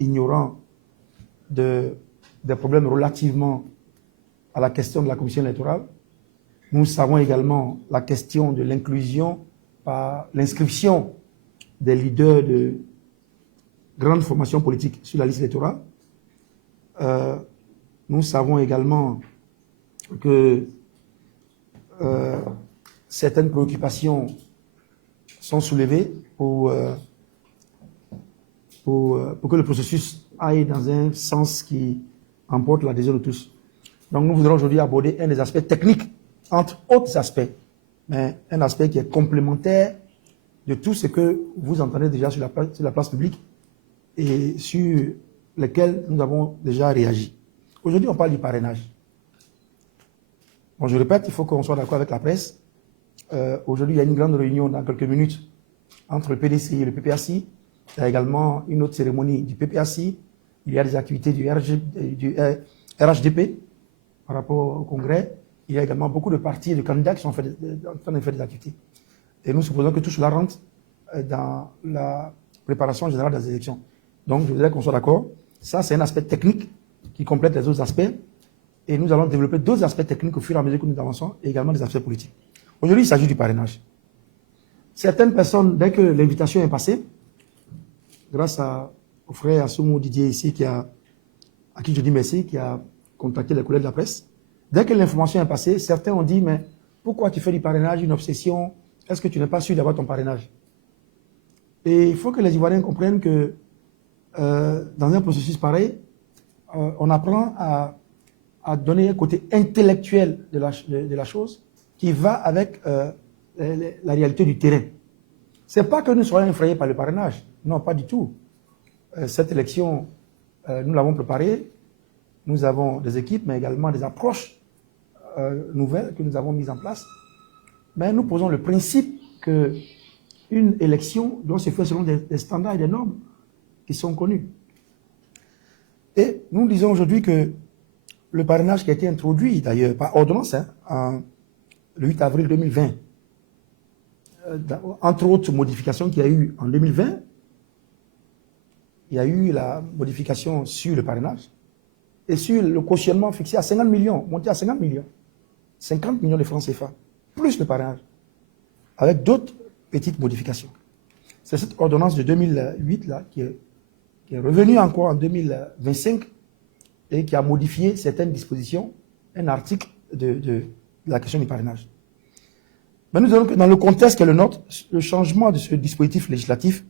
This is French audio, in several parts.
ignorant des problèmes relativement à la question de la commission électorale. Nous savons également la question de l'inclusion par l'inscription des leaders de grandes formations politiques sur la liste électorale. Nous savons également que certaines préoccupations sont soulevées pour que le processus aille dans un sens qui emporte l'adhésion de tous. Donc nous voudrons aujourd'hui aborder un des aspects techniques, entre autres aspects, mais un aspect qui est complémentaire de tout ce que vous entendez déjà sur la place publique et sur lesquels nous avons déjà réagi. Aujourd'hui, on parle du parrainage. Bon, je répète, il faut qu'on soit d'accord avec la presse. Aujourd'hui, il y a une grande réunion dans quelques minutes entre le PDCI et le PPACI. Il y a également une autre cérémonie du PPACI. Il y a des activités du RHDP par rapport au Congrès. Il y a également beaucoup de partis et de candidats qui sont en train de faire des activités. Et nous supposons que tout cela rentre dans la préparation générale des élections. Donc, je voudrais qu'on soit d'accord. Ça, c'est un aspect technique qui complète les autres aspects. Et nous allons développer d'autres aspects techniques au fur et à mesure que nous avançons, et également des aspects politiques. Aujourd'hui, il s'agit du parrainage. Certaines personnes, dès que l'invitation est passée, grâce au frère Assoumo Didier ici, à qui je dis merci, qui a contacté les collègues de la presse, dès que l'information est passée, certains ont dit, mais pourquoi tu fais du parrainage une obsession? Est-ce que tu n'es pas sûr d'avoir ton parrainage? Et il faut que les Ivoiriens comprennent que dans un processus pareil, on apprend à donner un côté intellectuel de la chose qui va avec la réalité du terrain. Ce n'est pas que nous soyons effrayés par le parrainage. Non, pas du tout. Cette élection, nous l'avons préparée. Nous avons des équipes, mais également des approches nouvelles que nous avons mises en place. Mais nous posons le principe qu'une élection doit se faire selon des standards et des normes qui sont connus. Et nous disons aujourd'hui que le parrainage qui a été introduit, d'ailleurs, par ordonnance, le 8 avril 2020, entre autres modifications qu'il y a eu en 2020, il y a eu la modification sur le parrainage et sur le cautionnement fixé à 50 millions, monté à 50 millions. 50 millions de francs CFA, plus le parrainage, avec d'autres petites modifications. C'est cette ordonnance de 2008 là, qui est revenue encore en 2025 et qui a modifié certaines dispositions, un article de la question du parrainage. Mais nous avons que dans le contexte qui est le nôtre, le changement de ce dispositif législatif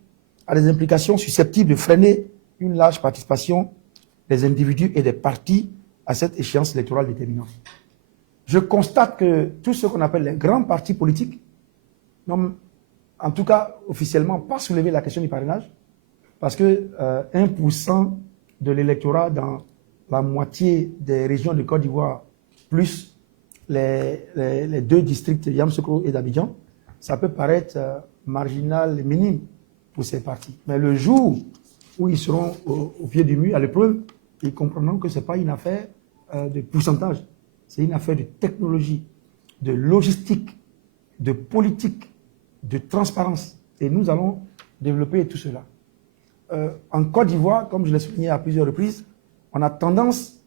a des implications susceptibles de freiner une large participation des individus et des partis à cette échéance électorale déterminante. Je constate que tout ce qu'on appelle les grands partis politiques n'ont, en tout cas officiellement, pas soulevé la question du parrainage, parce que 1% de l'électorat dans la moitié des régions de Côte d'Ivoire, plus les deux districts, Yamoussoukro et d'Abidjan, ça peut paraître marginal et minime pour ces partis. Mais le jour où ils seront au pied du mur, à l'épreuve, ils comprendront que ce n'est pas une affaire de pourcentage, c'est une affaire de technologie, de logistique, de politique, de transparence. Et nous allons développer tout cela. En Côte d'Ivoire, comme je l'ai souligné à plusieurs reprises, on a tendance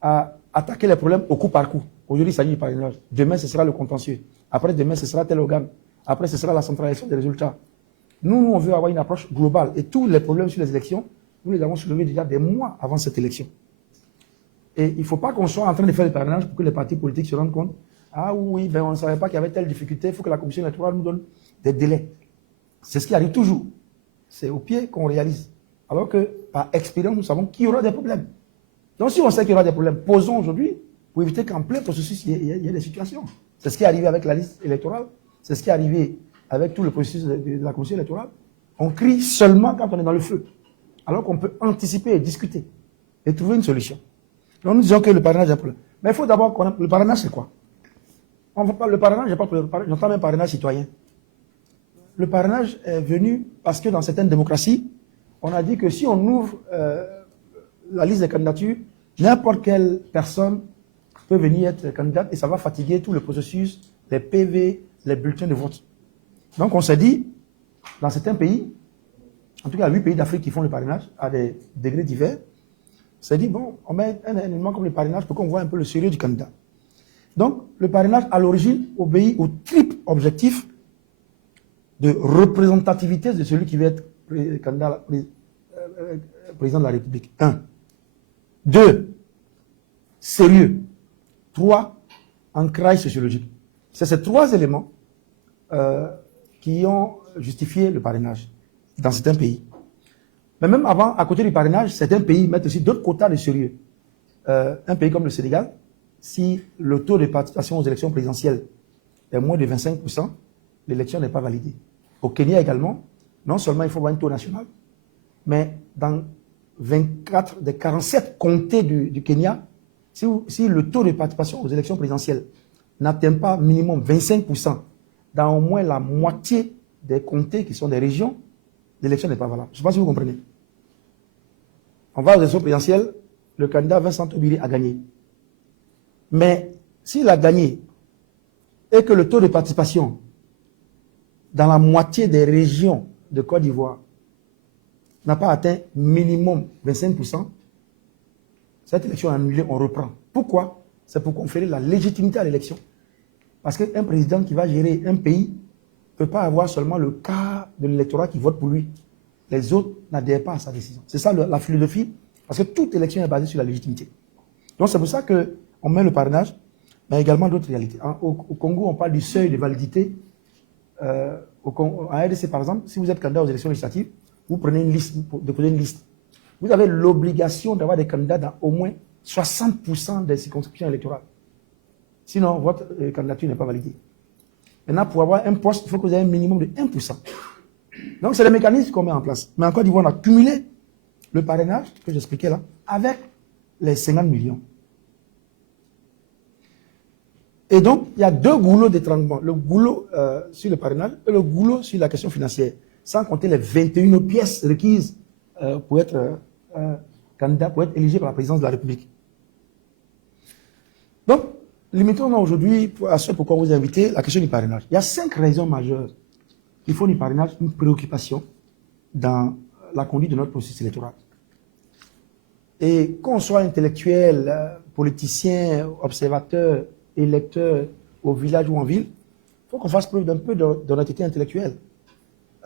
à attaquer les problèmes au coup par coup. Aujourd'hui, il s'agit du parrainage. Demain, ce sera le contentieux. Après, demain, ce sera tel organe. Après, ce sera la centralisation des résultats. Nous, on veut avoir une approche globale. Et tous les problèmes sur les élections, nous les avons soulevés déjà des mois avant cette élection. Et il ne faut pas qu'on soit en train de faire le parrainage pour que les partis politiques se rendent compte. Ah oui, ben on ne savait pas qu'il y avait telle difficulté, il faut que la commission électorale nous donne des délais. C'est ce qui arrive toujours. C'est au pied qu'on réalise. Alors que, par expérience, nous savons qu'il y aura des problèmes. Donc si on sait qu'il y aura des problèmes, posons aujourd'hui pour éviter qu'en plein processus, il y ait des situations. C'est ce qui est arrivé avec la liste électorale, c'est ce qui est arrivé avec tout le processus de la commission électorale. On crie seulement quand on est dans le feu, alors qu'on peut anticiper et discuter et trouver une solution. Donc nous disons que le parrainage est un problème. Mais il faut d'abord connaître le parrainage, c'est quoi? On va pas, le parrainage, j'entends même parrainage citoyen. Le parrainage est venu parce que dans certaines démocraties, on a dit que si on ouvre la liste des candidatures, n'importe quelle personne peut venir être candidate et ça va fatiguer tout le processus, les PV, les bulletins de vote. Donc on s'est dit, dans certains pays, en tout cas 8 pays d'Afrique qui font le parrainage à des degrés divers, c'est dit, bon, on met un élément comme le parrainage pour qu'on voit un peu le sérieux du candidat. Donc, le parrainage, à l'origine, obéit au triple objectif de représentativité de celui qui veut être candidat, président de la République. 1. 2. Sérieux. 3. Ancrage sociologique. C'est ces 3 éléments qui ont justifié le parrainage dans certains pays. Mais même avant, à côté du parrainage, certains pays mettent aussi d'autres quotas de sérieux. Un pays comme le Sénégal, si le taux de participation aux élections présidentielles est moins de 25%, l'élection n'est pas validée. Au Kenya également, non seulement il faut avoir un taux national, mais dans 24 des 47 comtés du Kenya, si le taux de participation aux élections présidentielles n'atteint pas minimum 25%, dans au moins la moitié des comtés qui sont des régions, l'élection n'est pas valable. Je ne sais pas si vous comprenez. On va aux élections présidentielles, le candidat Vincent Tobiri a gagné. Mais s'il a gagné et que le taux de participation dans la moitié des régions de Côte d'Ivoire n'a pas atteint minimum 25%, cette élection est annulée, on reprend. Pourquoi? C'est pour conférer la légitimité à l'élection. Parce qu'un président qui va gérer un pays ne peut pas avoir seulement le quart de l'électorat qui vote pour lui. Les autres n'adhèrent pas à sa décision. C'est ça la philosophie, parce que toute élection est basée sur la légitimité. Donc c'est pour ça qu'on met le parrainage, mais également d'autres réalités. Au Congo, on parle du seuil de validité. En RDC, par exemple, si vous êtes candidat aux élections législatives, vous prenez une liste, vous déposez une liste. Vous avez l'obligation d'avoir des candidats dans au moins 60% des circonscriptions électorales. Sinon, votre candidature n'est pas validée. Maintenant, pour avoir un poste, il faut que vous ayez un minimum de 1%. Donc, c'est le mécanisme qu'on met en place. Mais en Côte d'Ivoire, on a cumulé le parrainage, que j'expliquais là, avec les 50 millions. Et donc, il y a 2 goulots d'étranglement. Le goulot sur le parrainage et le goulot sur la question financière. Sans compter les 21 pièces requises pour être candidat, pour être éligible à la présidence de la République. Donc, limitons-nous aujourd'hui à ce pourquoi vous invitez la question du parrainage. Il y a 5 raisons majeures qui font du parrainage une préoccupation dans la conduite de notre processus électoral. Et qu'on soit intellectuel, politicien, observateur, électeur au village ou en ville, il faut qu'on fasse preuve d'un peu d'honnêteté intellectuelle.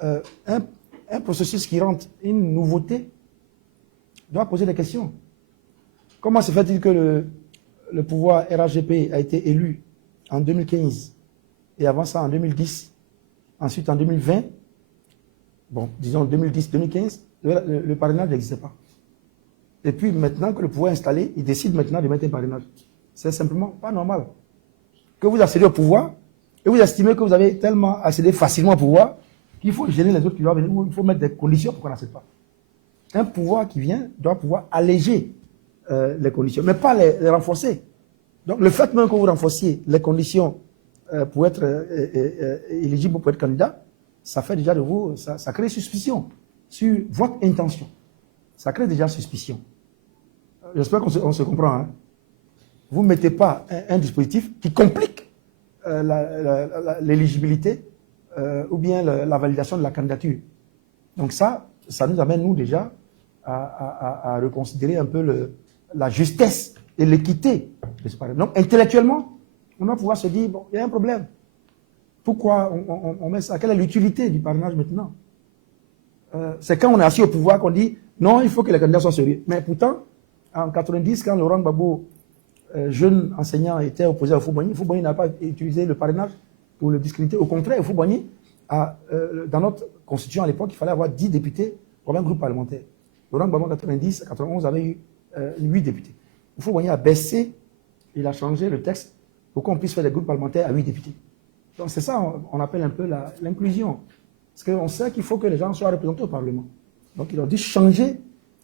Un processus qui rentre une nouveauté doit poser des questions. Comment se fait-il que le pouvoir RHGP a été élu en 2015 et avant ça en 2010, ensuite en 2020, bon, disons 2010-2015, le parrainage n'existait pas. Et puis maintenant que le pouvoir est installé, il décide maintenant de mettre un parrainage. C'est simplement pas normal. Que vous accédez au pouvoir et vous estimez que vous avez tellement accédé facilement au pouvoir qu'il faut gêner les autres qui doivent venir, ou il faut mettre des conditions pour qu'on n'accède pas. Un pouvoir qui vient doit pouvoir alléger les conditions, mais pas les renforcer. Donc le fait même que vous renforciez les conditions pour être éligible, pour être candidat, ça fait déjà de vous, ça crée suspicion sur votre intention. Ça crée déjà suspicion. J'espère qu'on se comprend. Hein? Vous ne mettez pas un dispositif qui complique l'éligibilité ou bien la validation de la candidature. Donc ça nous amène, nous, déjà, à reconsidérer un peu la justesse et l'équité de ce parrainage. Donc, intellectuellement, on va pouvoir se dire, bon, il y a un problème. Pourquoi on met ça? Quelle est l'utilité du parrainage maintenant? C'est quand on est assis au pouvoir qu'on dit, non, il faut que les candidats soient sérieux. Mais pourtant, en 90, quand Laurent Gbagbo, jeune enseignant, était opposé à Houphouët-Boigny n'a pas utilisé le parrainage pour le discréditer. Au contraire, Houphouët-Boigny, dans notre constitution à l'époque, il fallait avoir 10 députés pour un groupe parlementaire. Laurent Gbagbo en 90, 91 avait eu 8 députés. Houphouët-Boigny a baissé, il a changé le texte pour qu'on puisse faire des groupes parlementaires à 8 députés. Donc c'est ça, on appelle un peu l'inclusion. Parce qu'on sait qu'il faut que les gens soient représentés au Parlement. Donc ils ont dû changer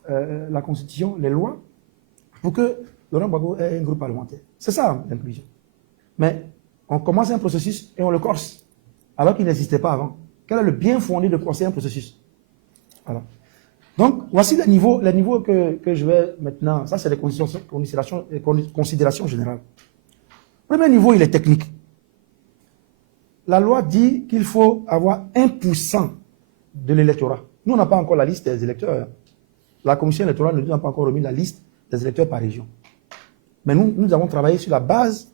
la constitution, les lois, pour que Laurent Gbagbo ait un groupe parlementaire. C'est ça l'inclusion. Mais on commence un processus et on le corse, alors qu'il n'existait pas avant. Quel est le bien fondé de corser un processus? Voilà. Donc, voici les niveaux que je vais maintenant. Ça, c'est les considérations générales. Premier niveau, il est technique. La loi dit qu'il faut avoir 1% de l'électorat. Nous, on n'a pas encore la liste des électeurs. La commission électorale ne nous a pas encore remis la liste des électeurs par région. Mais nous avons travaillé sur la base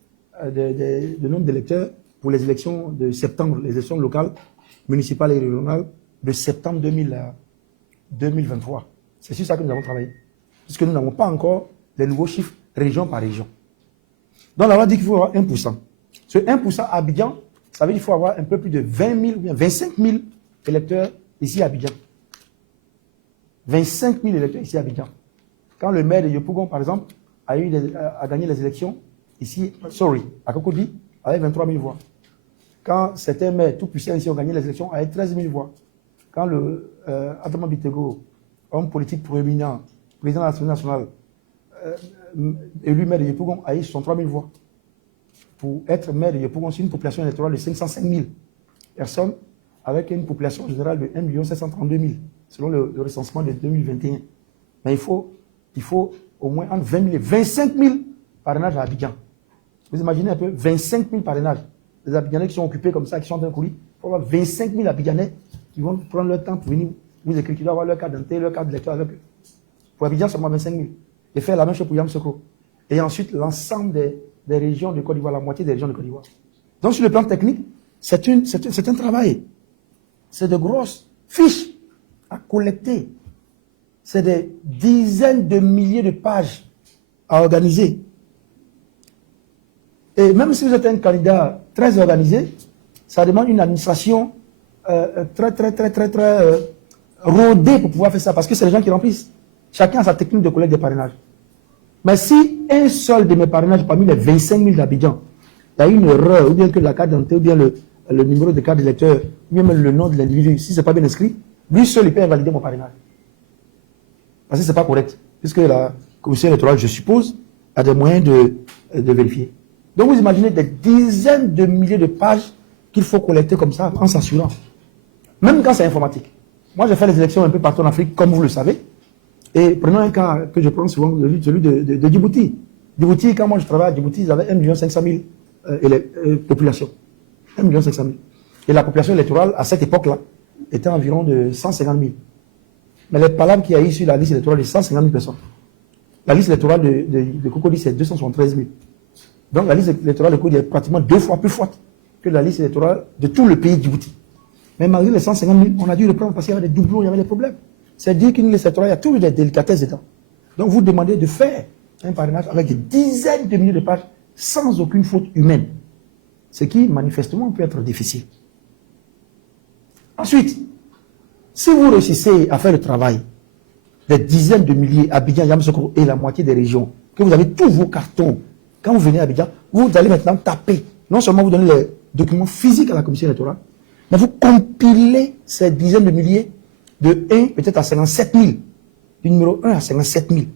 de nombre d'électeurs pour les élections de septembre, les élections locales, municipales et régionales de septembre 2023. C'est sur ça que nous avons travaillé. Puisque nous n'avons pas encore les nouveaux chiffres région par région. Donc, la loi dit qu'il faut avoir 1%. Ce 1% à Abidjan, ça veut dire qu'il faut avoir un peu plus de 20 000 ou bien 25 000 électeurs ici à Abidjan. 25 000 électeurs ici à Abidjan. Quand le maire de Yopougon, par exemple, a gagné les élections ici, à Cocody, avec 23 000 voix. Quand certains maires tout puissants ici ont gagné les élections avec 13 000 voix. Quand le Adama Bitego, homme politique proéminent, président de l'Assemblée nationale, élu maire de Yopougon, a eu 63 000 voix. Pour être maire de Yopougon, c'est une population électorale de 505 000 personnes, avec une population générale de 1 732 000, selon le recensement de 2021. Mais il faut au moins entre 20 000 et 25 000 parrainages à Abidjan. Vous imaginez un peu, 25 000 parrainages. Les Abidjanais qui sont occupés comme ça, qui sont en train de courir, il faut avoir 25 000 Abidjanais qui vont prendre leur temps pour venir vous écrire, qui doivent avoir leur carte d'identité, leur carte d'électeur avec eux. Pour Abidjan, seulement 25 000. Et faire la même chose pour Yamoussoukro. Et ensuite, l'ensemble des régions de Côte d'Ivoire, la moitié des régions de Côte d'Ivoire. Donc, sur le plan technique, c'est un travail. C'est de grosses fiches à collecter. C'est des dizaines de milliers de pages à organiser. Et même si vous êtes un candidat très organisé, ça demande une administration très rodée pour pouvoir faire ça, parce que c'est les gens qui remplissent. Chacun a sa technique de collecte des parrainages. Mais si un seul de mes parrainages parmi les 25 000 d'Abidjan, il y a une erreur, ou bien que la carte d'identité, ou bien le numéro de carte d'électeur, ou bien même le nom de l'individu, si ce n'est pas bien inscrit, lui seul, il peut invalider mon parrainage. Parce que ce n'est pas correct. Puisque la commission électorale, je suppose, a des moyens de vérifier. Donc vous imaginez des dizaines de milliers de pages qu'il faut collecter comme ça, en s'assurant. Même quand c'est informatique. Moi, j'ai fait les élections un peu partout en Afrique, comme vous le savez. Et prenons un cas que je prends souvent, celui de Djibouti. Djibouti, quand moi je travaillais à Djibouti, ils avaient 1 500 000 population. 1 500 000. Et la population électorale, à cette époque-là, était environ de 150 000. Mais les palabres qu'il y a eu sur la liste électorale de 150 000 personnes. La liste électorale de Cocody, c'est 273 000. Donc la liste électorale de Cocody est pratiquement 2 fois plus forte que la liste électorale de tout le pays de Djibouti. Mais malgré les 150 000, on a dû reprendre parce qu'il y avait des doublons, il y avait des problèmes. C'est-à-dire qu'une liste électorale, il y a toujours des délicatesses dedans. Donc vous demandez de faire un parrainage avec des dizaines de milliers de pages sans aucune faute humaine. Ce qui, manifestement, peut être difficile. Ensuite, si vous réussissez à faire le travail des dizaines de milliers à Abidjan, Yamoussoukro et la moitié des régions, que vous avez tous vos cartons, quand vous venez à Abidjan, vous allez maintenant taper. Non seulement vous donnez les documents physiques à la commission électorale, mais vous compilez ces dizaines de milliers de 1 peut-être à 57 000, du numéro 1 à 57 000.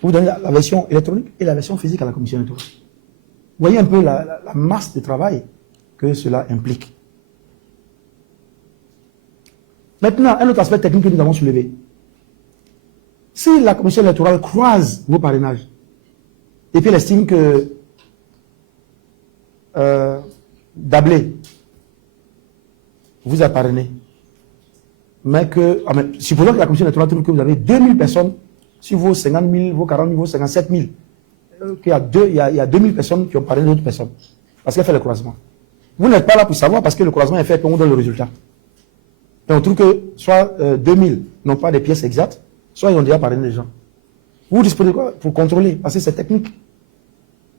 Vous donnez la version électronique et la version physique à la commission électorale. Vous voyez un peu la masse de travail que cela implique. Maintenant, un autre aspect technique que nous avons soulevé. Si la commission électorale croise vos parrainages, et puis elle estime que Dablé vous a parrainé, mais supposons que la commission électorale trouve que vous avez 2000 personnes sur vos 50 000, vos 40 000, vos 57 000, qu'il y a 2000 personnes qui ont parrainé d'autres personnes, parce qu'elle fait le croisement. Vous n'êtes pas là pour savoir parce que le croisement est fait pour on donne le résultat. Et on trouve que soit 2000 n'ont pas des pièces exactes, soit ils ont déjà parrainé les gens. Vous disposez de quoi pour contrôler? Parce que c'est technique.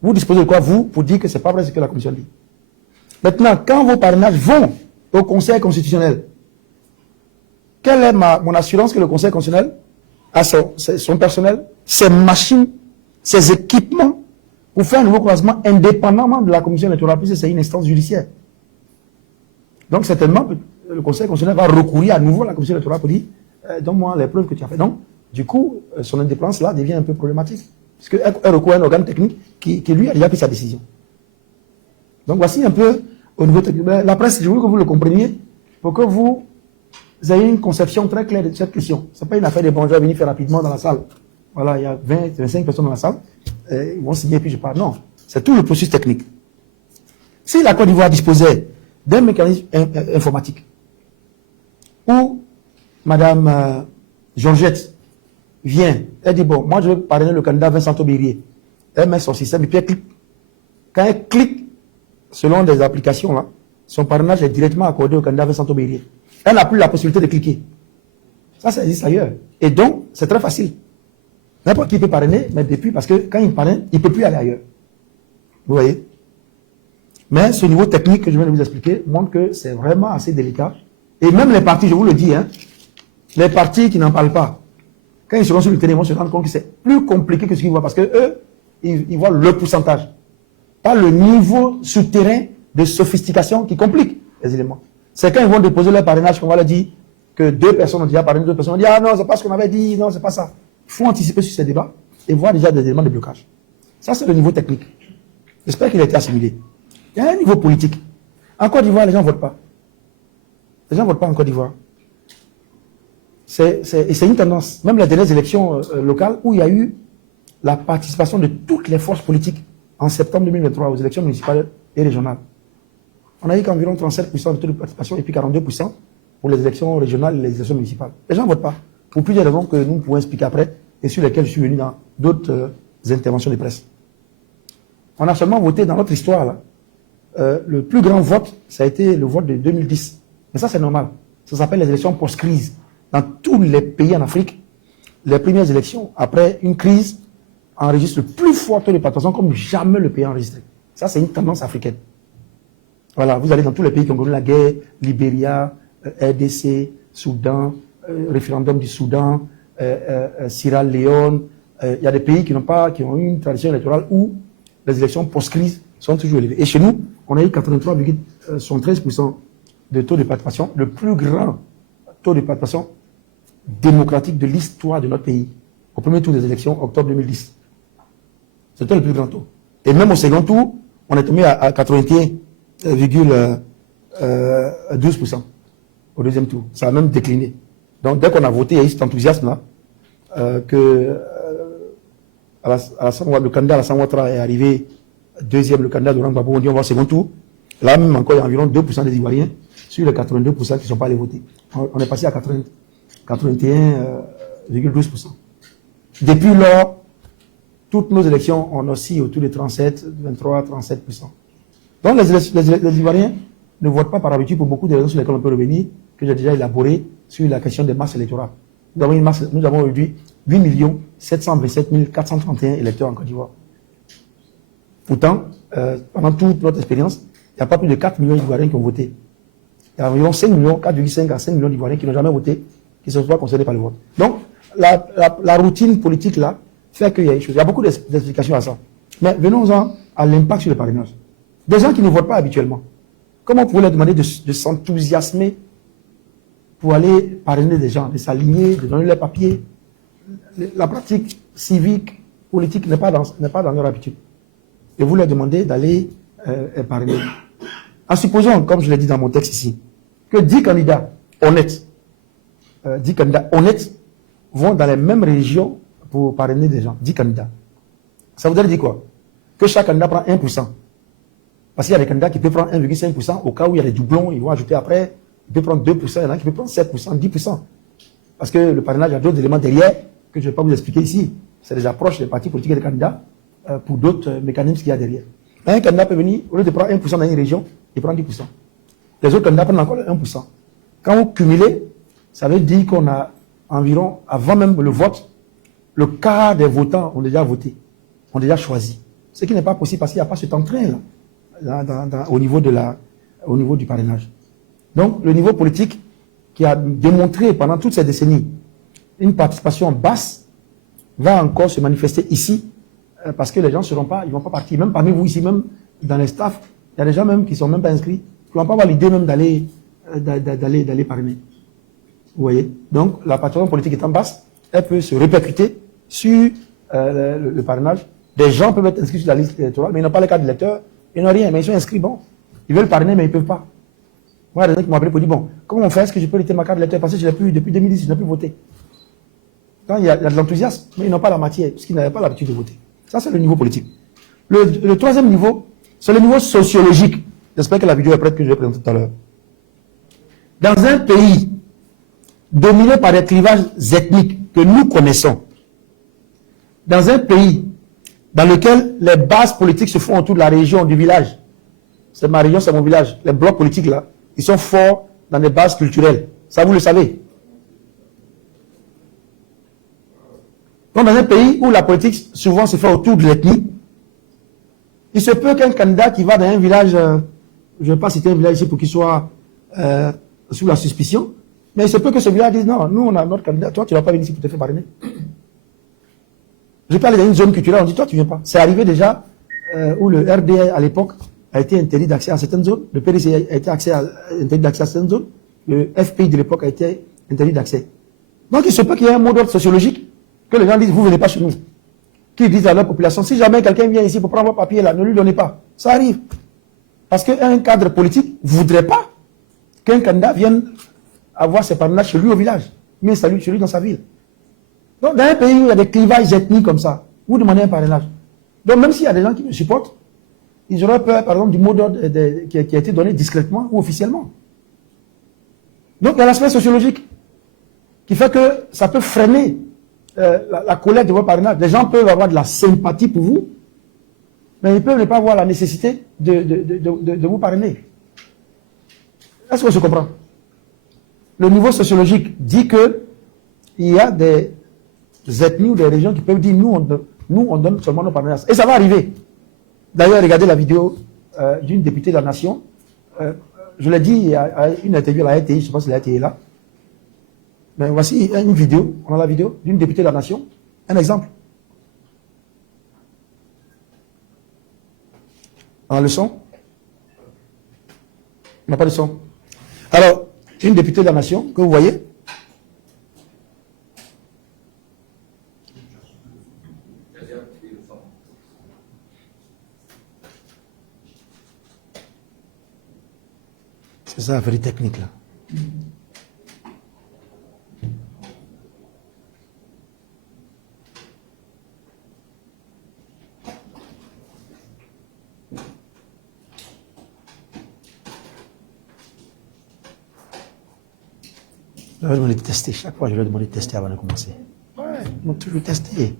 Vous disposez de quoi, vous, pour dire que ce n'est pas vrai ce que la commission dit? Maintenant, quand vos parrainages vont au Conseil constitutionnel, quelle est mon assurance que le Conseil constitutionnel a son personnel, ses machines, ses équipements pour faire un nouveau croisement indépendamment de la commission électorale, puisque c'est une instance judiciaire. Donc certainement, le Conseil constitutionnel va recourir à nouveau à la commission électorale pour dire donne-moi les preuves que tu as fait. Donc, du coup, son indépendance là devient un peu problématique. Parce qu'elle recourt à un organe technique qui lui a déjà pris sa décision. Donc voici un peu au niveau technique. La presse, je veux que vous le compreniez pour que vous ayez une conception très claire de cette question. Ce n'est pas une affaire de bonjour à venir faire rapidement dans la salle. Voilà, il y a 20, 25 personnes dans la salle. Ils vont signer et puis je parle. Non, c'est tout le processus technique. Si la Côte d'Ivoire disposait d'un mécanisme informatique où Madame Georgette vient, elle dit, bon, moi je veux parrainer le candidat Vincent Aubérier. Elle met son système et puis elle clique. Quand elle clique, selon des applications, là, son parrainage est directement accordé au candidat Vincent Aubérier. Elle n'a plus la possibilité de cliquer. Ça existe ailleurs. Et donc, c'est très facile. N'importe qui peut parrainer, mais depuis, parce que quand il parraine, il ne peut plus aller ailleurs. Vous voyez? Mais ce niveau technique que je viens de vous expliquer montre que c'est vraiment assez délicat. Et même les partis, je vous le dis, hein, les partis qui n'en parlent pas, quand ils seront sur le terrain, ils vont se rendre compte que c'est plus compliqué que ce qu'ils voient, parce que eux, ils voient le pourcentage, pas le niveau souterrain de sophistication qui complique les éléments. C'est quand ils vont déposer leur parrainage qu'on va leur dire que 2 personnes ont déjà parrainé, 2 personnes ont dit ah non, c'est pas ce qu'on avait dit, non, c'est pas ça. Il faut anticiper sur ces débats et voir déjà des éléments de blocage. Ça, c'est le niveau technique. J'espère qu'il a été assimilé. Il y a un niveau politique. En Côte d'Ivoire, les gens ne votent pas. Les gens ne votent pas en Côte d'Ivoire. C'est une tendance. Même les dernières élections locales où il y a eu la participation de toutes les forces politiques en septembre 2023 aux élections municipales et régionales. On a eu qu'environ 37% de taux de participation et puis 42% pour les élections régionales et les élections municipales. Les gens ne votent pas. Pour plusieurs raisons que nous pouvons expliquer après et sur lesquelles je suis venu dans d'autres interventions de presse. On a seulement voté dans notre histoire, là, le plus grand vote, ça a été le vote de 2010. Mais ça, c'est normal. Ça s'appelle les élections post-crise. Dans tous les pays en Afrique, les premières élections, après une crise, enregistrent le plus fort taux de participation comme jamais le pays a enregistré. Ça, c'est une tendance africaine. Voilà, vous allez dans tous les pays qui ont connu la guerre, Libéria, RDC, Soudan, référendum du Soudan, Sierra Leone. Il y a des pays qui ont eu une tradition électorale où les élections post-crise sont toujours élevées. Et chez nous, on a eu 83,73% de taux de participation, le plus grand taux de participation démocratique de l'histoire de notre pays, au premier tour des élections, octobre 2010. C'était le plus grand taux. Et même au second tour, on est tombé à 81,12% au deuxième tour. Ça a même décliné. Donc dès qu'on a voté, il y a eu cet enthousiasme-là, le candidat Alassane Ouattara est arrivé deuxième, le candidat Laurent Gbagbo, on dit on va au second tour. Là même encore, il y a environ 2% des Ivoiriens sur les 82% qui ne sont pas allés voter. On est passé à 81,12%. Depuis lors, toutes nos élections, on oscille autour de 37, 23, 37%. Donc les Ivoiriens ne votent pas par habitude pour beaucoup de raisons sur lesquelles on peut revenir, que j'ai déjà élaboré sur la question des masses électorales. Nous avons aujourd'hui 8 727 431 électeurs en Côte d'Ivoire. Pourtant, pendant toute notre expérience, il n'y a pas plus de 4 millions d'Ivoiriens qui ont voté. Il y a environ 5 millions, 4,5 à 5 millions d'Ivoiriens qui n'ont jamais voté, qui ne sont pas concernés par le vote. Donc, la routine politique là fait qu'il y a des choses. Il y a beaucoup d'explications à ça. Mais venons-en à l'impact sur le parrainage. Des gens qui ne votent pas habituellement, comment on pourrait leur demander de s'enthousiasmer pour aller parrainer des gens, de s'aligner, de donner leurs papiers? La pratique civique, politique n'est pas dans leur habitude. Et vous leur demandez d'aller parrainer. En supposant, comme je l'ai dit dans mon texte ici, que 10 candidats honnêtes, vont dans les mêmes régions pour parrainer des gens. 10 candidats. Ça voudrait dire quoi? Que chaque candidat prend 1%. Parce qu'il y a des candidats qui peuvent prendre 1,5% au cas où il y a des doublons, ils vont ajouter après, ils peuvent prendre 2%, il y en a qui peuvent prendre 7%, 10%. Parce que le parrainage a d'autres éléments derrière que je ne vais pas vous expliquer ici. C'est des approches des partis politiques et des candidats pour d'autres mécanismes qu'il y a derrière. Un candidat peut venir, au lieu de prendre 1% dans une région, il prend 10%. Les autres candidats prennent encore 1%. Quand vous cumulez, ça veut dire qu'on a environ, avant même le vote, le quart des votants ont déjà voté, ont déjà choisi. Ce qui n'est pas possible parce qu'il n'y a pas cet entrain là, au niveau du parrainage. Donc, le niveau politique qui a démontré pendant toutes ces décennies une participation basse va encore se manifester ici parce que les gens ils vont pas partir. Même parmi vous ici, même dans les staffs, il y a des gens même qui ne sont même pas inscrits, qui ne vont pas avoir l'idée même d'aller parrainer. Vous voyez? Donc, la participation politique étant basse, elle peut se répercuter sur le parrainage. Des gens peuvent être inscrits sur la liste électorale, mais ils n'ont pas les cartes d'électeurs, ils n'ont rien, mais ils sont inscrits, bon. Ils veulent parrainer, mais ils ne peuvent pas. Moi, il y a des gens qui m'ont appelé pour dire, bon, comment on fait? Est-ce que je peux retirer ma carte d'électeur? Parce que depuis 2010, je n'ai plus voté. Quand il y a de l'enthousiasme, mais ils n'ont pas la matière, parce qu'ils n'avaient pas l'habitude de voter. Ça, c'est le niveau politique. Le troisième niveau, c'est le niveau sociologique. J'espère que la vidéo est prête que je vais présenter tout à l'heure. Dans un pays dominé par des clivages ethniques que nous connaissons. Dans un pays dans lequel les bases politiques se font autour de la région, du village. C'est ma région, c'est mon village. Les blocs politiques là, ils sont forts dans des bases culturelles. Ça, vous le savez. Donc, dans un pays où la politique souvent se fait autour de l'ethnie, il se peut qu'un candidat qui va dans un village, je ne vais pas citer un village ici pour qu'il soit sous la suspicion, mais il se peut que ce village dise non, nous on a notre candidat, toi tu ne vas pas venir ici pour te faire parrainer. Je peux aller dans une zone culturelle, on dit toi tu ne viens pas. C'est arrivé déjà où le RDA à l'époque a été interdit d'accès à certaines zones, le PDC a été interdit d'accès à certaines zones, le FPI de l'époque a été interdit d'accès. Donc il se peut qu'il y ait un mot d'ordre sociologique, que les gens disent vous ne venez pas chez nous. Qu'ils disent à leur population, si jamais quelqu'un vient ici pour prendre vos papiers là, ne lui donnez pas. Ça arrive. Parce qu'un cadre politique ne voudrait pas qu'un candidat vienne avoir ses parrainages chez lui au village, mais salut chez lui dans sa ville. Donc dans un pays où il y a des clivages ethniques comme ça, vous demandez un parrainage. Donc même s'il y a des gens qui me supportent, ils auraient peur par exemple du mot d'ordre qui a été donné discrètement ou officiellement. Donc il y a l'aspect sociologique qui fait que ça peut freiner la collecte de vos parrainages. Les gens peuvent avoir de la sympathie pour vous, mais ils peuvent ne pas avoir la nécessité de vous parrainer. Est-ce qu'on se comprend? Le niveau sociologique dit que il y a des ethnies ou des régions qui peuvent dire nous on donne seulement nos parrainages. Et ça va arriver. D'ailleurs, regardez la vidéo d'une députée de la Nation. Je l'ai dit, il y a une interview à la RTI, je ne sais pas si la RTI est là. Mais voici une vidéo, on a la vidéo d'une députée de la Nation. Un exemple. On a le son? On n'a pas de son. Alors, une députée de la Nation, que vous voyez. C'est ça la vraie technique là. Je vais demander de tester. Chaque fois, je vais demander de tester avant de commencer. Ouais, ils vont toujours tester.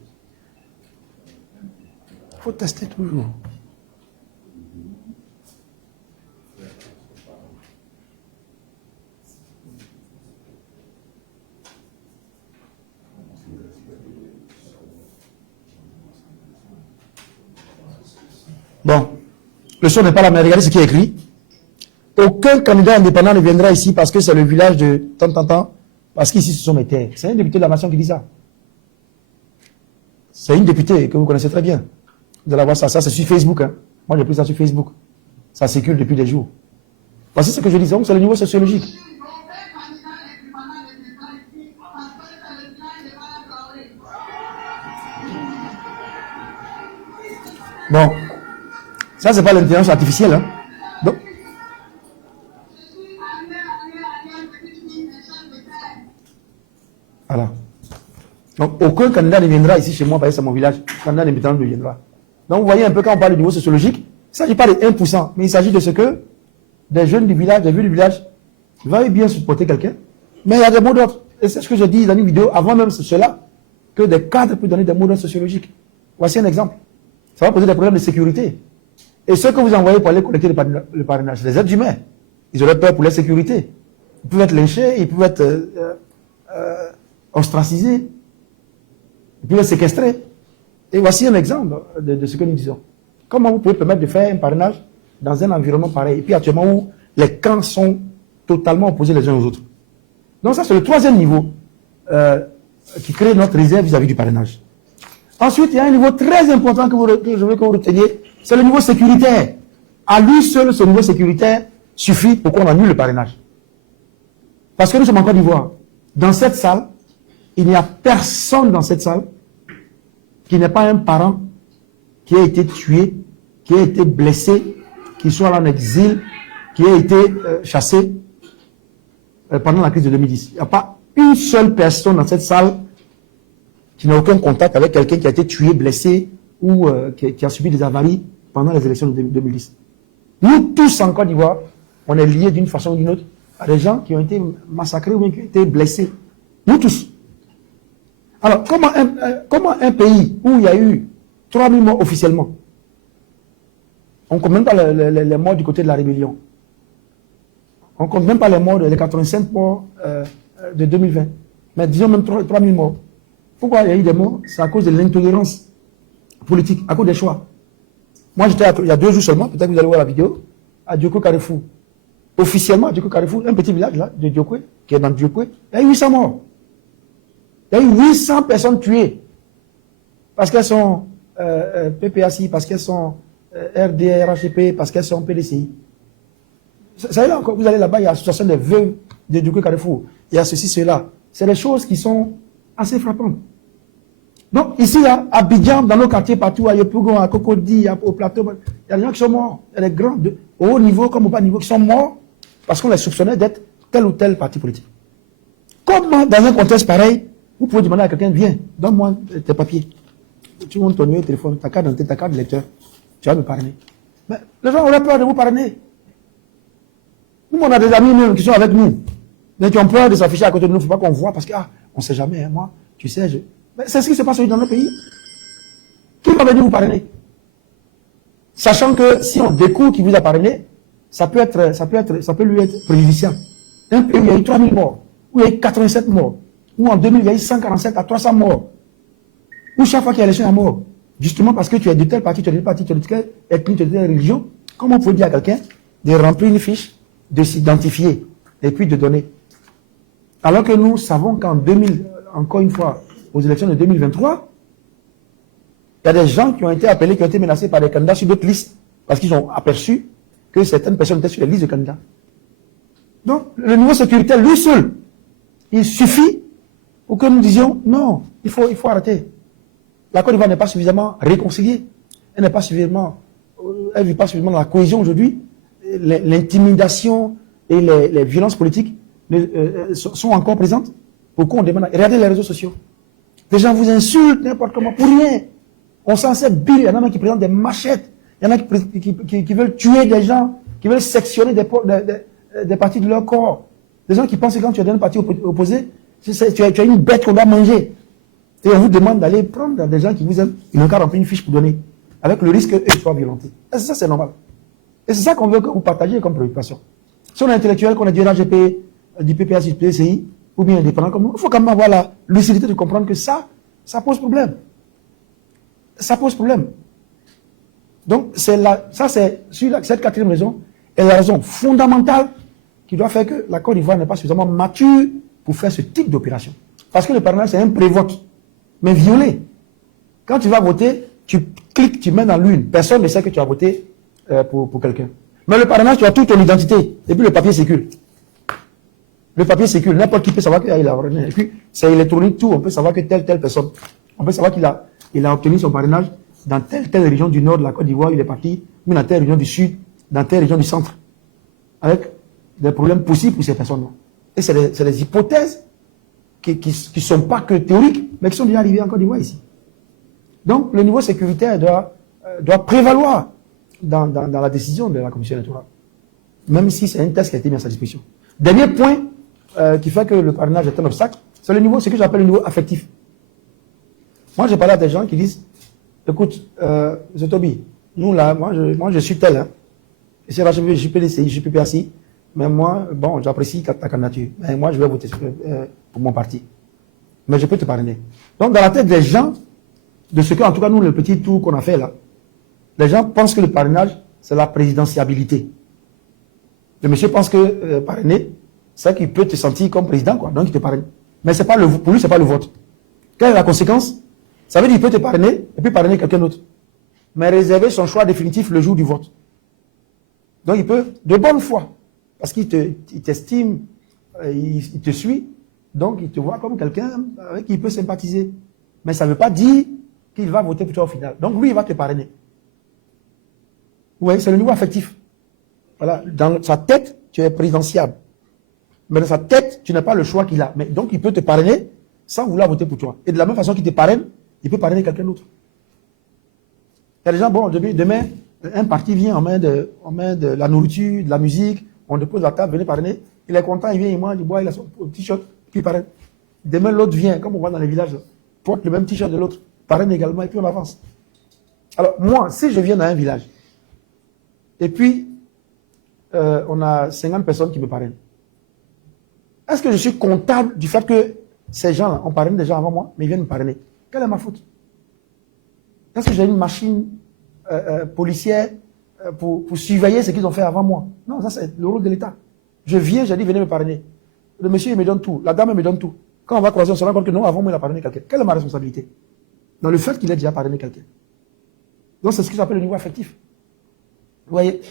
Il faut tester toujours. Bon, le son n'est pas là, mais regardez ce qui est écrit. Aucun candidat indépendant ne viendra ici parce que c'est le village de tant, parce qu'ici ce sont mes terres. C'est un député de la Nation qui dit ça. C'est une députée que vous connaissez très bien. Vous allez voir ça. Ça, c'est sur Facebook. Hein. Moi, j'ai pris ça sur Facebook. Ça circule depuis des jours. Voici ce que je dis. Donc, c'est le niveau sociologique. Bon. Ça, c'est pas l'intelligence artificielle. Hein. Donc, voilà. Donc, aucun candidat ne viendra ici chez moi, parce que c'est mon village. Candidat indépendant ne viendra. Donc, vous voyez un peu quand on parle du niveau sociologique, il ne s'agit pas de 1%, mais il s'agit de ce que des jeunes du village, des vieux du village, veuillent bien supporter quelqu'un, mais il y a des mots d'ordre. Et c'est ce que je dis dans une vidéo, avant même cela, que des cadres peuvent donner des mots d'ordre sociologiques. Voici un exemple. Ça va poser des problèmes de sécurité. Et ceux que vous envoyez pour aller collecter le parrainage, les êtres humains, ils auraient peur pour leur sécurité. Ils peuvent être lynchés, ils peuvent être ostracisés, ils peuvent être séquestrés. Et voici un exemple de ce que nous disons. Comment vous pouvez permettre de faire un parrainage dans un environnement pareil, et puis actuellement où les camps sont totalement opposés les uns aux autres. Donc ça, c'est le troisième niveau qui crée notre réserve vis-à-vis du parrainage. Ensuite, il y a un niveau très important que je veux que vous reteniez, c'est le niveau sécuritaire. À lui seul, ce niveau sécuritaire suffit pour qu'on annule le parrainage. Parce que nous sommes en Côte d'Ivoire. Dans cette salle, il n'y a personne dans cette salle qui n'est pas un parent qui a été tué, qui a été blessé, qui soit en exil, qui a été chassé pendant la crise de 2010. Il n'y a pas une seule personne dans cette salle qui n'a aucun contact avec quelqu'un qui a été tué, blessé ou qui a subi des avaries pendant les élections de 2010. Nous tous en Côte d'Ivoire, on est liés d'une façon ou d'une autre à des gens qui ont été massacrés ou bien qui ont été blessés Nous tous. Alors, comment un pays où il y a eu 3000 morts officiellement, on ne compte même pas les morts du côté de la rébellion. On ne compte même pas les morts, les 85 morts de 2020. Mais disons même 3000 morts. Pourquoi il y a eu des morts? C'est à cause de l'intolérance politique, à cause des choix. Moi, j'étais il y a 2 jours seulement, peut-être que vous allez voir la vidéo, à Dioko Carrefour. Officiellement, à Dioko Carrefour, un petit village là, de Dioko, qui est dans Dioko, il y a eu 800 morts. Il y a eu 800 personnes tuées. Parce qu'elles sont PPACI, parce qu'elles sont RDRHP, parce qu'elles sont PDCI. Ça là encore, vous allez là-bas, il y a l'association des veuves de Dioko Carrefour. Il y a ceci, cela. C'est des choses qui sont assez frappantes. Donc, ici, à Abidjan, dans nos quartiers, partout, à Yopougon, à Cocody, au plateau, il y a des gens qui sont morts. Il y a des grands, au haut niveau comme au bas niveau, qui sont morts parce qu'on les soupçonnait d'être tel ou tel parti politique. Comment, dans un contexte pareil, vous pouvez demander à quelqu'un, viens, donne-moi tes papiers. Tu montes ton numéro de téléphone, ta carte d'identité, ta carte de lecteur. Tu vas me parrainer. Mais les gens auraient peur de vous parrainer. Nous, on a des amis même qui sont avec nous, mais qui ont peur de s'afficher à côté de nous. Il ne faut pas qu'on voit parce que, on ne sait jamais, hein, moi, tu sais, mais c'est ce qui se passe dans nos pays. Qui va venir vous parrainer? Sachant que si on découvre qu'il vous a parrainé, ça peut lui être préjudiciable. Un pays où il y a eu 3000 morts, où il y a eu 87 morts, où en 2000 il y a eu 147 à 300 morts, où chaque fois qu'il y a élection, il y a mort. Justement parce que tu es de tel parti, tu es de tel parti, tu es de telle ethnie, tu es de telle religion, comment on peut dire à quelqu'un de remplir une fiche, de s'identifier et puis de donner? Alors que nous savons qu'en 2000, encore une fois, aux élections de 2023, il y a des gens qui ont été appelés, qui ont été menacés par des candidats sur d'autres listes, parce qu'ils ont aperçu que certaines personnes étaient sur les listes de candidats. Donc, le niveau sécuritaire, lui seul, il suffit pour que nous disions, non, il faut arrêter. La Côte d'Ivoire n'est pas suffisamment réconciliée. Elle n'est pas suffisamment, elle vit pas suffisamment dans la cohésion aujourd'hui. L'intimidation et les violences politiques sont encore présentes. Pourquoi on demande? Regardez les réseaux sociaux. Les gens vous insultent n'importe comment, pour rien. On s'en sait bille. Il y en a même qui présentent des machettes. Il y en a qui veulent tuer des gens, qui veulent sectionner des parties de leur corps. Des gens qui pensent que quand tu es dans une partie opposée, tu as une bête qu'on doit manger. Et on vous demande d'aller prendre des gens qui vous aiment. Ils n'ont qu'à remplir une fiche pour donner. Avec le risque qu'ils soient violentés. Et ça, c'est normal. Et c'est ça qu'on veut que vous partagiez comme préoccupation. Si on est intellectuel, qu'on est du RHP, du PPA, du PCI, ou bien indépendant comme nous, il faut quand même avoir la lucidité de comprendre que ça pose problème. Ça pose problème. Donc, cette 4e raison est la raison fondamentale qui doit faire que la Côte d'Ivoire n'est pas suffisamment mature pour faire ce type d'opération. Parce que le parrainage, c'est un prévote, mais violé. Quand tu vas voter, tu cliques, tu mets dans l'urne. Personne ne sait que tu as voté pour quelqu'un. Mais le parrainage, tu as toute ton identité. Et puis le papier circule. Le papier circule. N'importe qui peut savoir qu'il a parrainé. Et puis, c'est électronique, tout. On peut savoir que telle personne. On peut savoir qu'il a obtenu son parrainage dans telle région du nord de la Côte d'Ivoire, il est parti, ou dans telle région du sud, dans telle région du centre. Avec des problèmes possibles pour ces personnes-là. Et c'est des hypothèses qui ne sont pas que théoriques, mais qui sont déjà arrivées en Côte d'Ivoire ici. Donc, le niveau sécuritaire doit prévaloir dans la décision de la commission électorale. Même si c'est un test qui a été mis à sa disposition. Dernier point qui fait que le parrainage est un obstacle, c'est ce que j'appelle le niveau affectif. Moi, j'ai parlé à des gens qui disent, écoute, Zotobi, nous là, moi je suis tel, hein. Je suis PDCI, je suis PPACI, mais moi, bon, j'apprécie ta candidature. Mais moi, je vais voter pour mon parti. Mais je peux te parrainer. Donc, dans la tête des gens, de ce que, en tout cas, nous, le petit tour qu'on a fait là, les gens pensent que le parrainage, c'est la présidentiabilité. Le monsieur pense que parrainer, c'est qu'il peut te sentir comme président, quoi. Donc, il te parraine. Mais c'est pas pour lui, c'est pas le vote. Quelle est la conséquence? Ça veut dire qu'il peut te parrainer et puis parrainer quelqu'un d'autre. Mais réserver son choix définitif le jour du vote. Donc il peut, de bonne foi, parce qu'il t'estime, il te suit, donc il te voit comme quelqu'un avec qui il peut sympathiser. Mais ça ne veut pas dire qu'il va voter pour toi au final. Donc lui, il va te parrainer. Oui, c'est le niveau affectif. Voilà, dans sa tête, tu es présidentiable. Mais dans sa tête, tu n'as pas le choix qu'il a. Mais donc il peut te parrainer sans vouloir voter pour toi. Et de la même façon qu'il te parraine, il peut parrainer quelqu'un d'autre. Il y a des gens, bon, demain, un parti vient, on met de la nourriture, de la musique, on dépose la table, venez parrainer. Il est content, il vient, il mange, il boit, il a son petit shot, puis il parraine. Demain, l'autre vient, comme on voit dans les villages, porte le même t-shirt de l'autre, parraine également, et puis on avance. Alors, moi, si je viens dans un village, et puis, on a 50 personnes qui me parrainent, est-ce que je suis comptable du fait que ces gens-là ont parrainé déjà avant moi, mais ils viennent me parrainer? Quelle est ma faute? Est-ce que j'ai une machine policière pour surveiller ce qu'ils ont fait avant moi? Non, ça c'est le rôle de l'État. Je viens, j'ai dit, venez me parrainer. Le monsieur, il me donne tout. La dame, elle me donne tout. Quand on va croiser, on se rend compte que non, avant moi, il a parrainé quelqu'un. Quelle est ma responsabilité? Dans le fait qu'il ait déjà parrainé quelqu'un. Donc, c'est ce que j'appelle le niveau affectif. Vous voyez,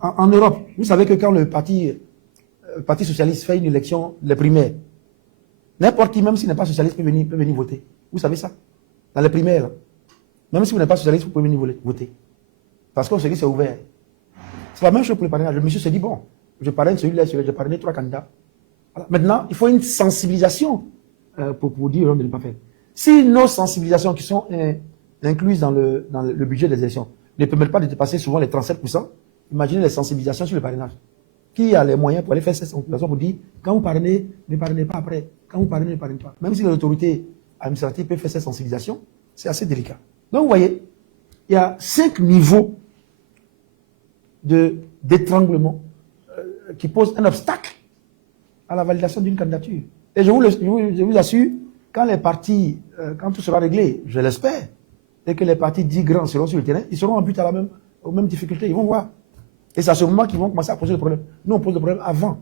en Europe, vous savez que quand le parti socialiste fait une élection, les primaires, n'importe qui, même s'il n'est pas socialiste, peut venir voter. Vous savez ça? Dans les primaires, là. Même si vous n'êtes pas socialiste, vous pouvez venir voter. Parce qu'on se dit que c'est ouvert. C'est la même chose pour le parrainage. Le monsieur se dit, bon, je parraine celui-là, je parraine 3 candidats. Voilà. Maintenant, il faut une sensibilisation pour dire de ne pas faire. Si nos sensibilisations qui sont incluses dans le budget des élections ne permettent pas de dépasser souvent les 37%, imaginez les sensibilisations sur le parrainage. Qui a les moyens pour aller faire cette sensibilisation pour dire, quand vous parrainez, ne parrainez pas après. Quand vous parrainez, ne parrainez pas. Même si l'autorité administrative peut faire cette sensibilisation, c'est assez délicat. Donc, vous voyez, il y a 5 niveaux d'étranglement qui posent un obstacle à la validation d'une candidature. Et je vous assure, quand les partis, quand tout sera réglé, je l'espère, et que les partis dits grands seront sur le terrain, ils seront en but aux mêmes difficultés. Ils vont voir. Et c'est à ce moment qu'ils vont commencer à poser le problème. Nous, on pose le problème avant.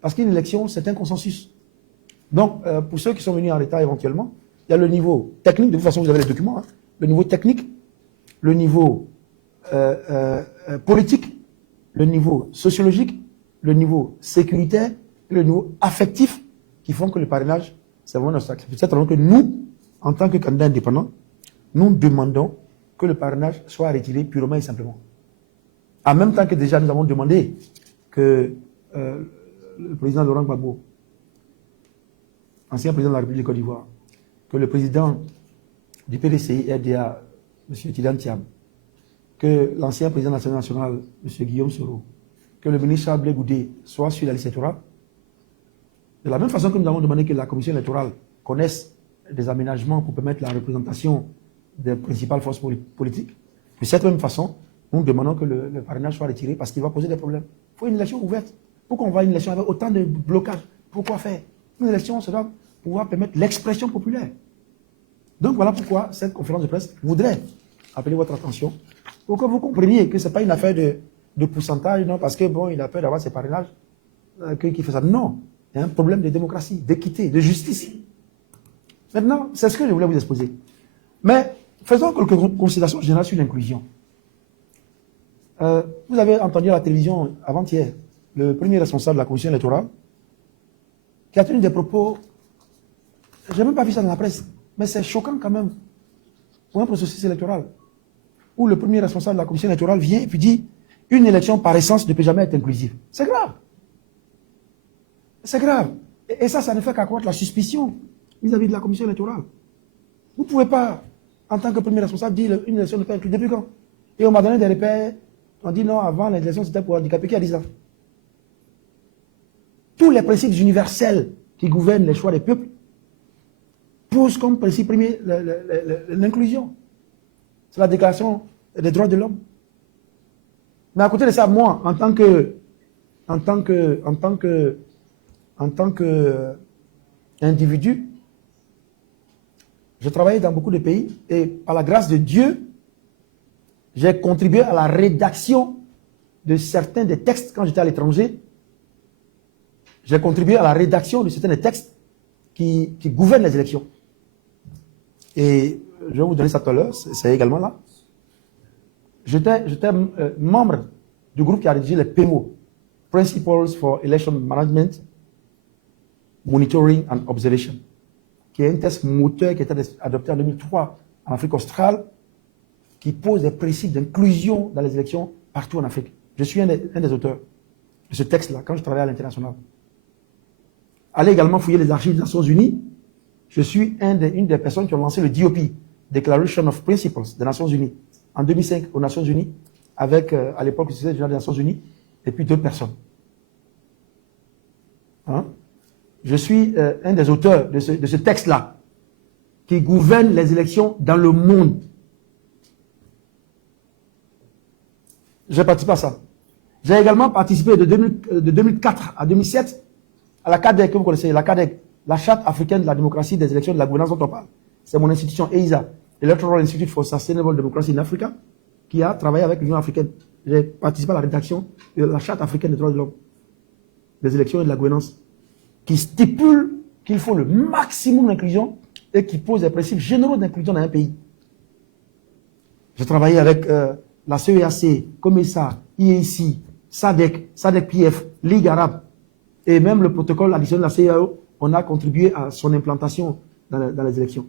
Parce qu'une élection, c'est un consensus. Donc, pour ceux qui sont venus en retard éventuellement, il y a le niveau technique. De toute façon, vous avez les documents. Hein. Le niveau technique, le niveau politique, le niveau sociologique, le niveau sécuritaire et le niveau affectif qui font que le parrainage, c'est vraiment un obstacle. C'est pour ça que nous, en tant que candidats indépendants, nous demandons que le parrainage soit retiré purement et simplement. En même temps que déjà nous avons demandé que le président Laurent Gbagbo, ancien président de la République de Côte d'Ivoire, que le président du PDCI RDA, M. Tidan Thiam, que l'ancien président de l'Assemblée nationale, M. Guillaume Soro, que le ministre Charles Blé Goudé soit sur la liste électorale. De la même façon que nous avons demandé que la commission électorale connaisse des aménagements pour permettre la représentation des principales forces politiques, de cette même façon, nous demandons que le parrainage soit retiré parce qu'il va poser des problèmes. Il faut une élection ouverte. Pourquoi on va à une élection avec autant de blocages? Pourquoi faire? Une élection, ça doit pouvoir permettre l'expression populaire. Donc voilà pourquoi cette conférence de presse voudrait appeler votre attention pour que vous compreniez que ce n'est pas une affaire de pourcentage, non, parce que bon, il a peur d'avoir ses parrainages, qui fait ça. Non, il y a un problème de démocratie, d'équité, de justice. Maintenant, c'est ce que je voulais vous exposer. Mais faisons quelques considérations générales sur l'inclusion. Vous avez entendu à la télévision avant-hier le premier responsable de la commission électorale qui a tenu des propos, je n'ai même pas vu ça dans la presse, mais c'est choquant quand même pour un processus électoral où le premier responsable de la commission électorale vient et puis dit une élection par essence ne peut jamais être inclusive. C'est grave. C'est grave. Et ça ne fait qu'accroître la suspicion vis-à-vis de la commission électorale. Vous ne pouvez pas, en tant que premier responsable, dire une élection ne peut être inclusive. Depuis quand? Et on m'a donné des repères. On dit non, avant l'élection c'était pour handicapés. Qui a dit ça? Tous les principes universels qui gouvernent les choix des peuples posent comme principe premier l'inclusion. C'est la déclaration des droits de l'homme. Mais à côté de ça, moi, en tant que individu, je travaillais dans beaucoup de pays et par la grâce de Dieu, j'ai contribué à la rédaction de certains des textes quand j'étais à l'étranger. J'ai contribué à la rédaction de certains des textes qui gouvernent les élections. Et je vais vous donner ça tout à l'heure, c'est également là. J'étais membre du groupe qui a rédigé les PMO, Principles for Election Management, Monitoring and Observation, qui est un texte moteur qui a été adopté en 2003 en Afrique australe, qui pose des principes d'inclusion dans les élections partout en Afrique. Je suis un des auteurs de ce texte-là, quand je travaillais à l'international. Allez également fouiller les archives des Nations Unies. Je suis une des personnes qui ont lancé le DOP, Declaration of Principles des Nations Unies, en 2005 aux Nations Unies, avec à l'époque le secrétaire général des Nations Unies, et puis d'autres personnes. Hein? je suis un des auteurs de ce texte-là qui gouverne les élections dans le monde. J'ai participé à ça. J'ai également participé de 2004 à 2007 à la CADEC, que vous connaissez, la CADEC, la Charte africaine de la démocratie, des élections, de la gouvernance dont on parle. C'est mon institution EISA, Electoral Institute for Sustainable Democracy in Africa, qui a travaillé avec l'Union africaine. J'ai participé à la rédaction de la Charte africaine des droits de l'homme, des élections et de la gouvernance, qui stipule qu'il faut le maximum d'inclusion et qui pose des principes généraux d'inclusion dans un pays. J'ai travaillé avec la CEAC, COMESA, IEC, SADC, SADC-PF, Ligue arabe, et même le protocole additionnel de la CEAO, on a contribué à son implantation dans les élections.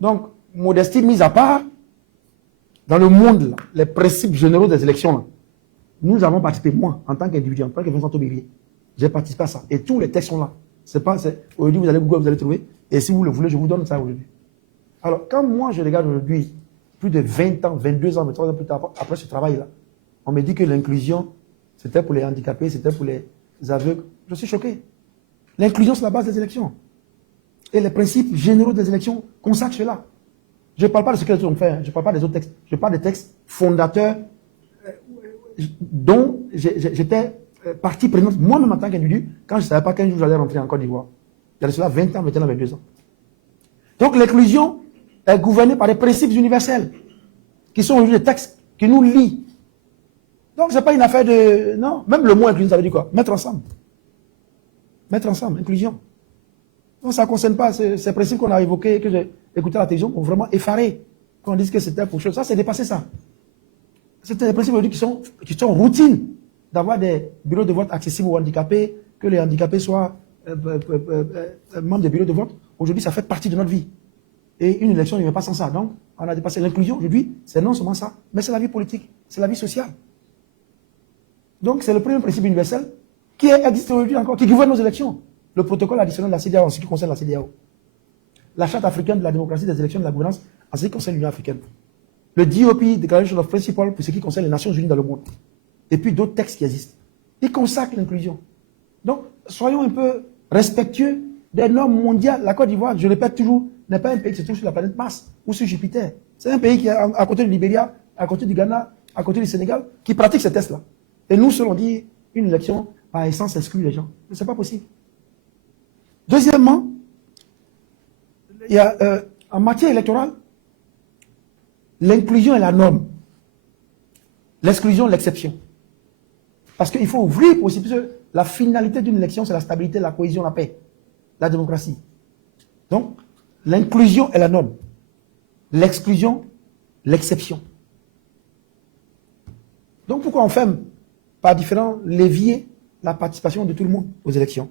Donc, modestie mise à part, dans le monde, là, les principes généraux des élections, là, nous avons participé, moi, en tant qu'individu, en tant que Vincent Tobévier, j'ai participé à ça. Et tous les textes sont là. Aujourd'hui, vous allez Google, vous allez trouver. Et si vous le voulez, je vous donne ça aujourd'hui. Alors, quand moi, je regarde aujourd'hui, plus de 20 ans, 22 ans, 23 ans plus tard, après ce travail-là, on me dit que l'inclusion, c'était pour les handicapés, c'était pour les aveugles. Je suis choqué. L'inclusion, c'est la base des élections. Et les principes généraux des élections consacrent cela. Je ne parle pas de ce que les autres ont fait, je ne parle pas des autres textes. Je parle des textes fondateurs dont j'étais partie prenante, moi-même en tant qu'individu, quand je ne savais pas qu'un jour j'allais rentrer en Côte d'Ivoire. Il y a cela 20 ans, 21 ans, 22 ans. Donc l'inclusion est gouvernée par des principes universels, qui sont aujourd'hui des textes qui nous lient. Donc ce n'est pas une affaire de... Non, même le mot inclusion, ça veut dire quoi? Mettre ensemble. Mettre ensemble, inclusion. Donc ça ne concerne pas ces principes qu'on a évoqués, que j'ai écouté à la télévision, pour vraiment effarer, qu'on dise que c'était pour chose. Ça, c'est dépassé ça. C'était des principes aujourd'hui qui sont routines, d'avoir des bureaux de vote accessibles aux handicapés, que les handicapés soient membres des bureaux de vote. Aujourd'hui, ça fait partie de notre vie. Et une élection ne vient pas sans ça. Donc, on a dépassé l'inclusion. Aujourd'hui, c'est non seulement ça, mais c'est la vie politique, c'est la vie sociale. Donc, c'est le premier principe universel qui existe aujourd'hui encore, qui gouverne nos élections. Le protocole additionnel de la CEDEAO en ce qui concerne la CEDEAO. La Charte africaine de la démocratie, des élections et de la gouvernance en ce qui concerne l'Union africaine. Le DOP, Declaration of Principles, pour ce qui concerne les Nations Unies dans le monde. Et puis d'autres textes qui existent. Ils consacrent l'inclusion. Donc, soyons un peu respectueux des normes mondiales. La Côte d'Ivoire, je répète toujours, n'est pas un pays qui se trouve sur la planète Mars ou sur Jupiter. C'est un pays qui est à côté du Libéria, à côté du Ghana, à côté du Sénégal, qui pratique ces tests-là. Et nous, selon dit, une élection, par essence, exclut les gens. Mais ce n'est pas possible. Deuxièmement, il y a, en matière électorale, l'inclusion est la norme. L'exclusion, l'exception. Parce qu'il faut ouvrir possible. Parce que la finalité d'une élection, c'est la stabilité, la cohésion, la paix, la démocratie. Donc, l'inclusion est la norme. L'exclusion, l'exception. Donc, pourquoi on ferme par différents leviers la participation de tout le monde aux élections?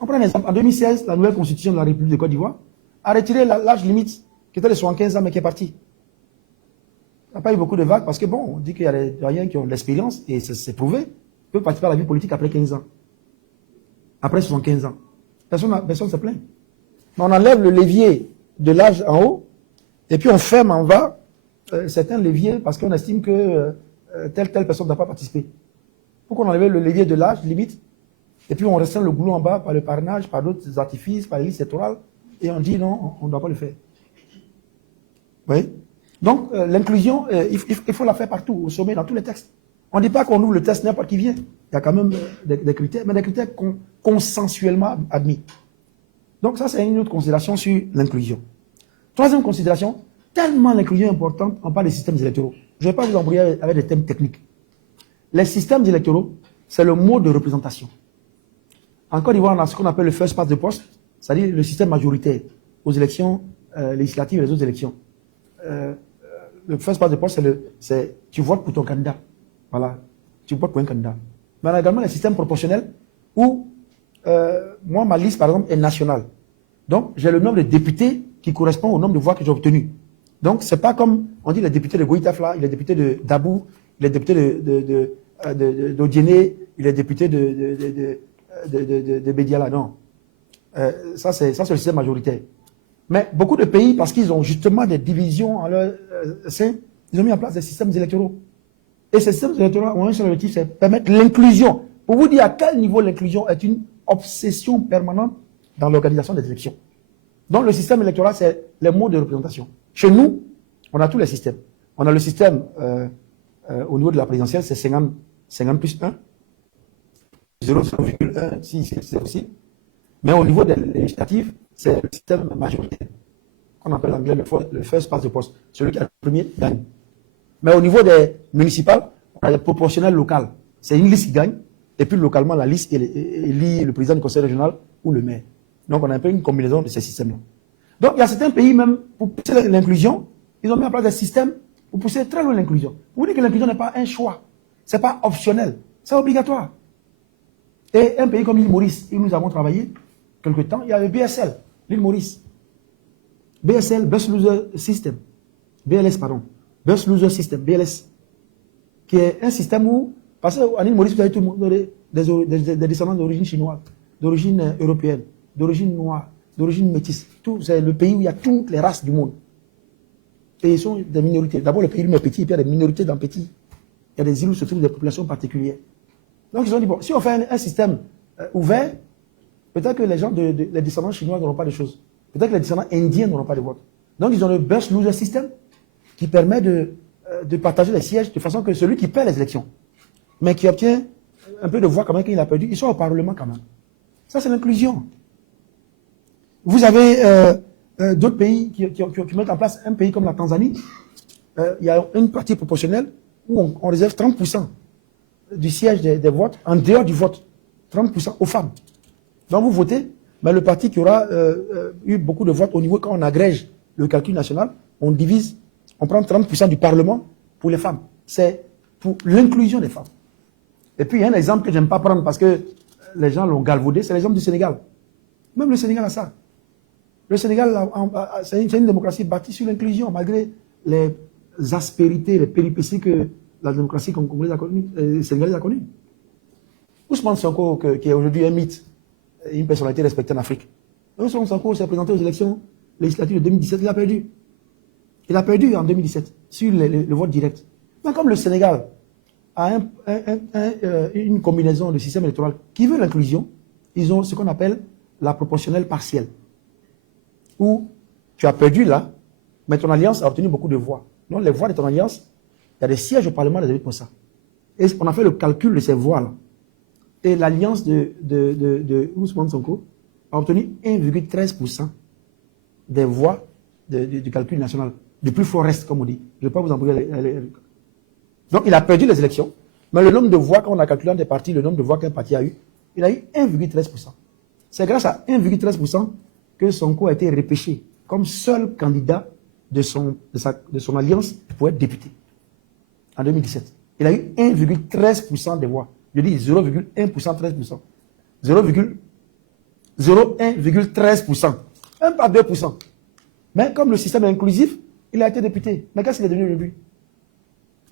On prend un exemple. En 2016, la nouvelle constitution de la République de Côte d'Ivoire a retiré l'âge limite qui était de 75 ans mais qui est parti. Il n'y a pas eu beaucoup de vagues parce que bon, on dit qu'il y a des doyens qui ont de l'expérience et c'est prouvé, peuvent participer à la vie politique après 15 ans. Après 75 ans. Personne ne se plaint. Mais on enlève le levier de l'âge en haut et puis on ferme en bas certains leviers parce qu'on estime que telle personne ne doit pas participer. Pourquoi on enlève le levier de l'âge limite et puis on restreint le goulot en bas par le parrainage, par d'autres artifices, par les listes électorales et on dit non, on ne doit pas le faire. Vous voyez? Donc, l'inclusion, il faut la faire partout, au sommet, dans tous les textes. On ne dit pas qu'on ouvre le texte n'importe qui vient. Il y a quand même des critères, mais des critères consensuellement admis. Donc ça, c'est une autre considération sur l'inclusion. Troisième considération, tellement l'inclusion est importante, on parle des systèmes électoraux. Je ne vais pas vous embrouiller avec des thèmes techniques. Les systèmes électoraux, c'est le mode de représentation. En Côte d'Ivoire, on a ce qu'on appelle le first past the post, c'est-à-dire le système majoritaire aux élections législatives et les autres élections. Le first past the post, c'est tu votes pour ton candidat. Voilà, tu votes pour un candidat. Mais on a également les systèmes proportionnels où, moi, ma liste, par exemple, est nationale. Donc, j'ai le nombre de députés qui correspond au nombre de voix que j'ai obtenues. Donc, c'est pas comme, on dit, le député de Goïtafla, il est député de Dabou, il est député d'Odiéné, il est député de Bédiala. Non. Ça, c'est le système majoritaire. Mais beaucoup de pays, parce qu'ils ont justement des divisions en leur sein, ils ont mis en place des systèmes électoraux. Et ces systèmes électoraux ont un seul objectif, c'est permettre l'inclusion. Pour vous dire à quel niveau l'inclusion est une obsession permanente dans l'organisation des élections. Donc le système électoral, c'est les modes de représentation. Chez nous, on a tous les systèmes. On a le système au niveau de la présidentielle, c'est 50 plus 1, 0,1, si c'est possible. Mais au niveau des législatives, c'est le système majoritaire, qu'on appelle en anglais le first past the post. Celui qui a le premier gagne. Mais au niveau des municipales, on a les proportionnels locales. C'est une liste qui gagne, et puis localement, la liste élit le président du conseil régional ou le maire. Donc on a un peu une combinaison de ces systèmes-là. Donc il y a certains pays, même pour pousser l'inclusion, ils ont mis en place des systèmes pour pousser très loin l'inclusion. Vous dites que l'inclusion n'est pas un choix, ce n'est pas optionnel, c'est obligatoire. Et un pays comme l'île Maurice, où nous avons travaillé quelque temps, il y a le BSL, l'île Maurice. BSL, Bus Loser System. BLS, pardon. Bus Loser System, BLS. Qui est un système où, parce qu'en île Maurice, vous avez tout le monde des descendants d'origine chinoise, d'origine européenne, d'origine noire, d'origine métisse. C'est le pays où il y a toutes les races du monde. Et ils sont des minorités. D'abord, le pays est petit, et puis il y a des minorités dans petit. Il y a des îles où se trouvent des populations particulières. Donc, ils ont dit, bon, si on fait un système ouvert, peut-être que les gens, les descendants chinois n'auront pas de choses. Peut-être que les descendants indiens n'auront pas de vote. Donc, ils ont le Bus Loser System qui permet de partager les sièges de façon que celui qui perd les élections, mais qui obtient un peu de voix quand même qu'il a perdu, il soit au Parlement quand même. Ça, c'est l'inclusion. Vous avez d'autres pays qui mettent en place, un pays comme la Tanzanie, il y a une partie proportionnelle où on réserve 30% du siège des votes, en dehors du vote, 30% aux femmes. Donc vous votez, mais le parti qui aura eu beaucoup de votes au niveau, quand on agrège le calcul national, on divise, on prend 30% du Parlement pour les femmes. C'est pour l'inclusion des femmes. Et puis il y a un exemple que je n'aime pas prendre parce que les gens l'ont galvaudé, c'est l'exemple du Sénégal. Même le Sénégal a ça. Le Sénégal, c'est une démocratie bâtie sur l'inclusion, malgré les aspérités, les péripéties que la démocratie congolaise a connue, sénégalaise a connues. Ousmane Sonko, qui est aujourd'hui un mythe, une personnalité respectée en Afrique. Ousmane Sonko s'est présenté aux élections législatives de 2017, il a perdu. Il a perdu en 2017 sur le vote direct. Mais comme le Sénégal a une combinaison de système électoral qui veut l'inclusion, ils ont ce qu'on appelle la proportionnelle partielle. Où tu as perdu là, mais ton alliance a obtenu beaucoup de voix. Donc les voix de ton alliance, il y a des sièges au Parlement réservés pour ça. Et on a fait le calcul de ces voix-là. Et l'alliance de Ousmane Sonko a obtenu 1,13% des voix du calcul national. Du plus fort reste, comme on dit. Je ne vais pas vous embrouiller. Donc il a perdu les élections, mais le nombre de voix, quand on a calculé des partis, le nombre de voix qu'un parti a eu, il a eu 1,13%. C'est grâce à 1,13% que Sonko a été repêché comme seul candidat de son alliance pour être député en 2017. Il a eu 1,13% des voix. Je dis 0,1%, 13%. 0,13%. Même pas 2%. Mais comme le système est inclusif, il a été député. Mais qu'est-ce qu'il est devenu aujourd'hui?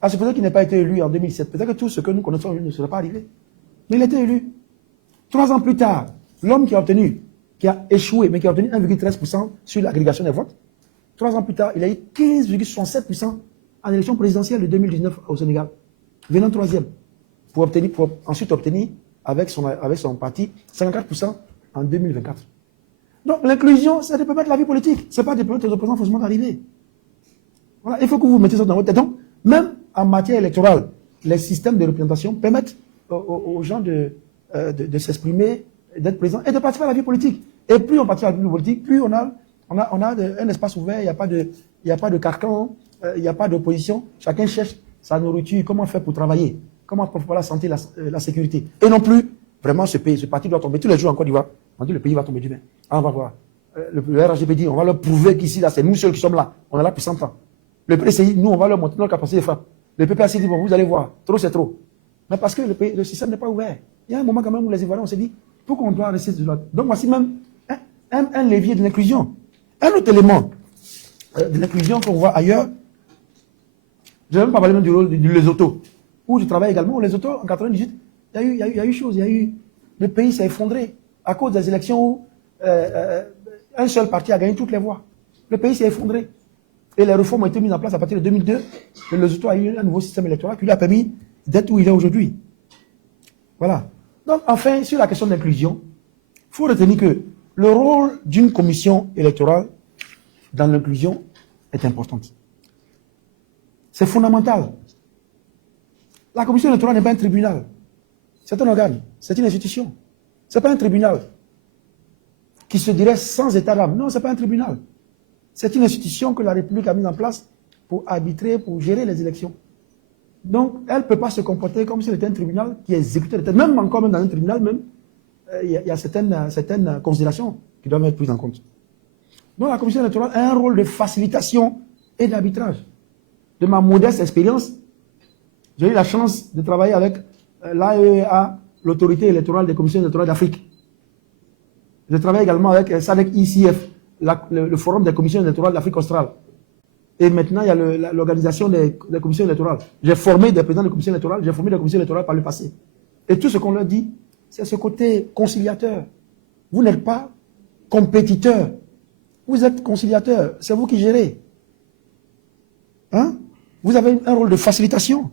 Ah, c'est peut-être qu'il n'a pas été élu en 2007. Peut-être que tout ce que nous connaissons aujourd'hui ne serait pas arrivé. Mais il a été élu. 3 ans plus tard, l'homme qui a échoué, mais qui a obtenu 1,13% sur l'agrégation des votes, 3 ans plus tard, il a eu 15,67% en élection présidentielle de 2019 au Sénégal, venant 3e, pour ensuite obtenir avec son parti 54% en 2024. Donc l'inclusion, c'est de permettre la vie politique, ce n'est pas de permettre aux opposants forcément d'arriver. Voilà, il faut que vous mettiez ça dans votre tête. Donc, même en matière électorale, les systèmes de représentation permettent aux gens de s'exprimer, d'être présents et de participer à la vie politique. Et plus on participe à la vie politique, plus on a un espace ouvert, il n'y a pas de carcan, il n'y a pas d'opposition. Chacun cherche sa nourriture, comment faire pour travailler, comment pour la santé, la sécurité. Et non plus, vraiment, ce parti doit tomber tous les jours en Côte d'Ivoire. On dit le pays va tomber demain. Ah, on va voir. Le RHDP dit, on va leur prouver qu'ici, là, c'est nous seuls qui sommes là. On est là depuis 100 ans. Le PCI, nous, on va leur montrer notre capacité de frappe. Le PPAC dit, bon, vous allez voir, trop c'est trop. Mais parce que le système n'est pas ouvert. Il y a un moment quand même où les Ivoiriens, on s'est dit, pourquoi on doit rester de l'autre? Donc voici même un levier de l'inclusion. Un autre élément de l'inclusion qu'on voit ailleurs, je ne vais même pas parler même du rôle du Lesotho, où je travaille également. Au Lesotho, en 98, il y a eu chose, le pays s'est effondré à cause des élections où un seul parti a gagné toutes les voix. Le pays s'est effondré. Et les réformes ont été mises en place à partir de 2002. Le Lesotho a eu un nouveau système électoral qui lui a permis d'être où il est aujourd'hui. Voilà. Donc, enfin, sur la question de l'inclusion, Il faut retenir que le rôle d'une commission électorale dans l'inclusion est important. C'est fondamental. La commission électorale n'est pas un tribunal. C'est un organe, c'est une institution. Ce n'est pas un tribunal qui se dirait sans état d'âme. Non, ce n'est pas un tribunal. C'est une institution que la République a mise en place pour arbitrer, pour gérer les élections. Donc, elle ne peut pas se comporter comme si c'était un tribunal qui exécutait les textes. Même encore même dans un tribunal, même, il y a certaines considérations qui doivent être prises en compte. Donc, la commission électorale a un rôle de facilitation et d'arbitrage. De ma modeste expérience, j'ai eu la chance de travailler avec l'AEA, l'autorité électorale des commissions électorales d'Afrique. Je travaille également avec SADC-ICF, le forum des commissions électorales d'Afrique australe. Et maintenant, il y a l'organisation des commissions électorales. J'ai formé des présidents de commissions électorales, j'ai formé des commissions électorales par le passé. Et tout ce qu'on leur dit, c'est ce côté conciliateur. Vous n'êtes pas compétiteur. Vous êtes conciliateur. C'est vous qui gérez. Hein? Vous avez un rôle de facilitation.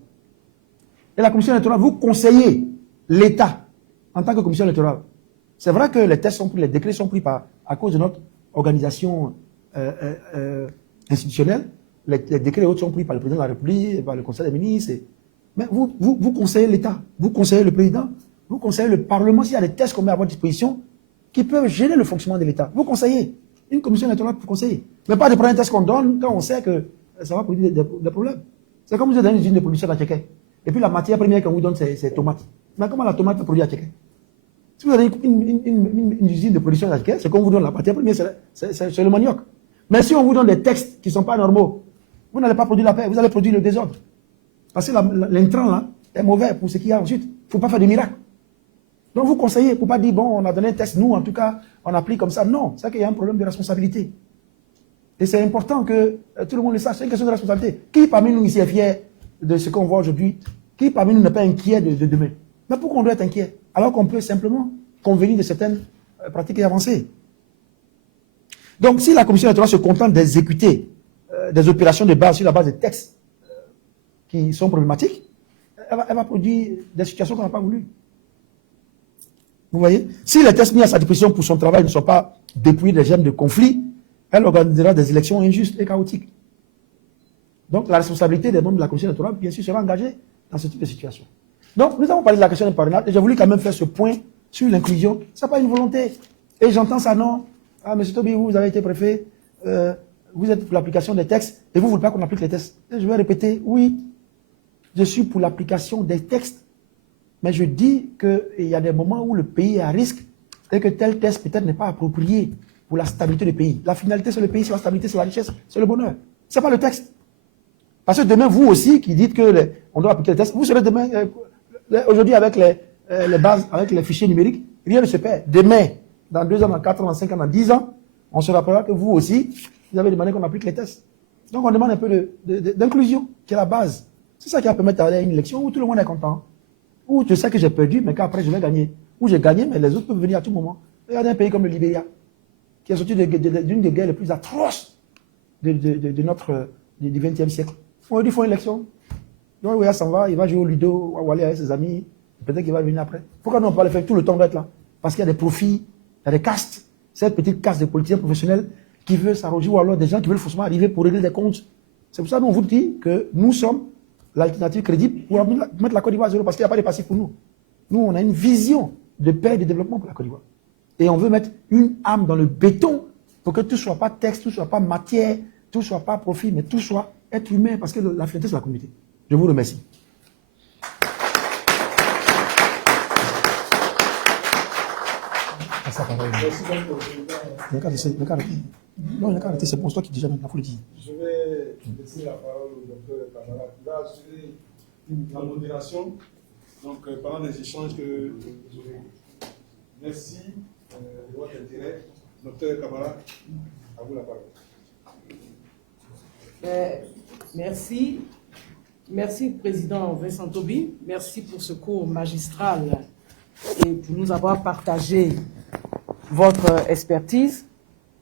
Et la commission électorale, vous conseillez l'État en tant que commission électorale. C'est vrai que les tests sont pris, les décrets sont pris à cause de notre organisation institutionnelle. Les décrets autres sont pris par le président de la République, par le Conseil des ministres. Mais vous conseillez l'État, vous conseillez le président, vous conseillez le Parlement s'il y a des tests qu'on met à votre disposition qui peuvent gérer le fonctionnement de l'État. Vous conseillez. Une commission électorale pour conseiller. Mais pas de prendre un test qu'on donne quand on sait que ça va produire des problèmes. C'est comme vous êtes dans une usine de production à Tchéké. Et puis la matière première qu'on vous donne, c'est tomates. Mais comment la tomate peut produire à Tchéké? Si vous avez une usine de production à Tchéké, c'est qu'on vous donne la matière première, c'est le manioc. Mais si on vous donne des textes qui ne sont pas normaux, vous n'allez pas produire la paix, vous allez produire le désordre. Parce que l'intrant là est mauvais pour ce qu'il y a ensuite. Il ne faut pas faire de miracle. Donc vous conseillez, pour ne pas dire, bon, on a donné un test, nous en tout cas, on applique comme ça. Non, c'est qu'il y a un problème de responsabilité. Et c'est important que tout le monde le sache, c'est une question de responsabilité. Qui parmi nous ici est fier de ce qu'on voit aujourd'hui? Qui parmi nous n'est pas inquiet de demain? Mais pourquoi on doit être inquiet? Alors qu'on peut simplement convenir de certaines pratiques et avancer. Donc si la commission électorale se contente d'exécuter des opérations de base sur la base des textes qui sont problématiques, elle va produire des situations qu'on n'a pas voulu. Vous voyez? Si les tests mis à sa disposition pour son travail ne sont pas dépouillés des germes de conflit, elle organisera des élections injustes et chaotiques. Donc la responsabilité des membres de la commission électorale, bien sûr, sera engagée dans ce type de situation. Donc nous avons parlé de la question du parrainage et j'ai voulu quand même faire ce point sur l'inclusion. Ce n'est pas une volonté. Et j'entends ça, non. Ah, M. Tobi, vous avez été préfet, vous êtes pour l'application des textes et vous ne voulez pas qu'on applique les textes. Et je vais répéter, oui, je suis pour l'application des textes, mais je dis qu'il y a des moments où le pays est à risque et que tel texte peut-être n'est pas approprié pour la stabilité du pays. La finalité, c'est le pays, c'est la stabilité, c'est la richesse, c'est le bonheur. Ce n'est pas le texte. Parce que demain, vous aussi qui dites qu'on doit appliquer les textes, vous serez demain, aujourd'hui avec les bases, avec les fichiers numériques, rien ne se perd. Demain, dans 2 ans, dans 4 ans, dans 5 ans, dans 10 ans, on se rappellera que vous aussi, vous avez demandé qu'on applique les tests. Donc on demande un peu d'inclusion, qui est la base. C'est ça qui va permettre d'aller à une élection où tout le monde est content. Où je sais que j'ai perdu, mais qu'après je vais gagner. Où j'ai gagné, mais les autres peuvent venir à tout moment. Regardez un pays comme le Libéria, qui est sorti d'une des guerres les plus atroces de notre du XXe siècle. On lui dit, il faut une élection. Donc, il s'en va, il va jouer au Ludo, ou aller avec ses amis. Peut-être qu'il va venir après. Pourquoi nous on peut le faire tout le temps d'être là? Parce qu'il y a des profits, il y a des castes. Cette petite caste de politiciens professionnels qui veulent s'arroger, ou alors des gens qui veulent forcément arriver pour régler des comptes. C'est pour ça qu'on vous dit que nous sommes l'alternative crédible pour mettre la Côte d'Ivoire à zéro, parce qu'il n'y a pas de passif pour nous. Nous, on a une vision de paix et de développement pour la Côte d'Ivoire. Et on veut mettre une âme dans le béton pour que tout ne soit pas texte, tout ne soit pas matière, tout ne soit pas profit, mais tout soit être humain, parce que la finalité, c'est la communauté. Je vous remercie. Non, il n'y a qu'à arrêter, c'est pour toi qui dis jamais, il faut le dire. Je vais laisser la parole au docteur Camara qui va assurer la modération pendant les échanges que vous aurez. Merci de votre intérêt. Docteur Camara, à vous la parole. Merci. Merci, Président Vincent Tobi. Merci pour ce cours magistral et pour nous avoir partagé votre expertise.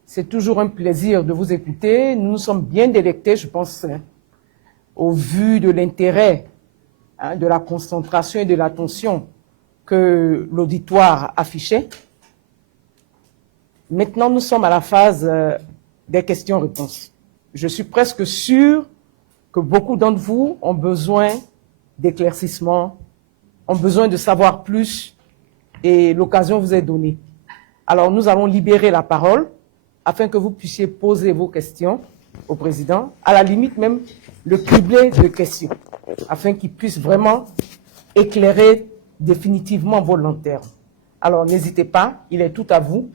C'est toujours un plaisir de vous écouter. Nous nous sommes bien délectés, je pense, au vu de l'intérêt, de la concentration et de l'attention que l'auditoire affichait. Maintenant, nous sommes à la phase des questions-réponses. Je suis presque sûr que beaucoup d'entre vous ont besoin d'éclaircissements, ont besoin de savoir plus, et l'occasion vous est donnée. Alors, nous allons libérer la parole afin que vous puissiez poser vos questions au président, à la limite même le cribler de questions, afin qu'il puisse vraiment éclairer définitivement vos lanternes. Alors, n'hésitez pas, il est tout à vous.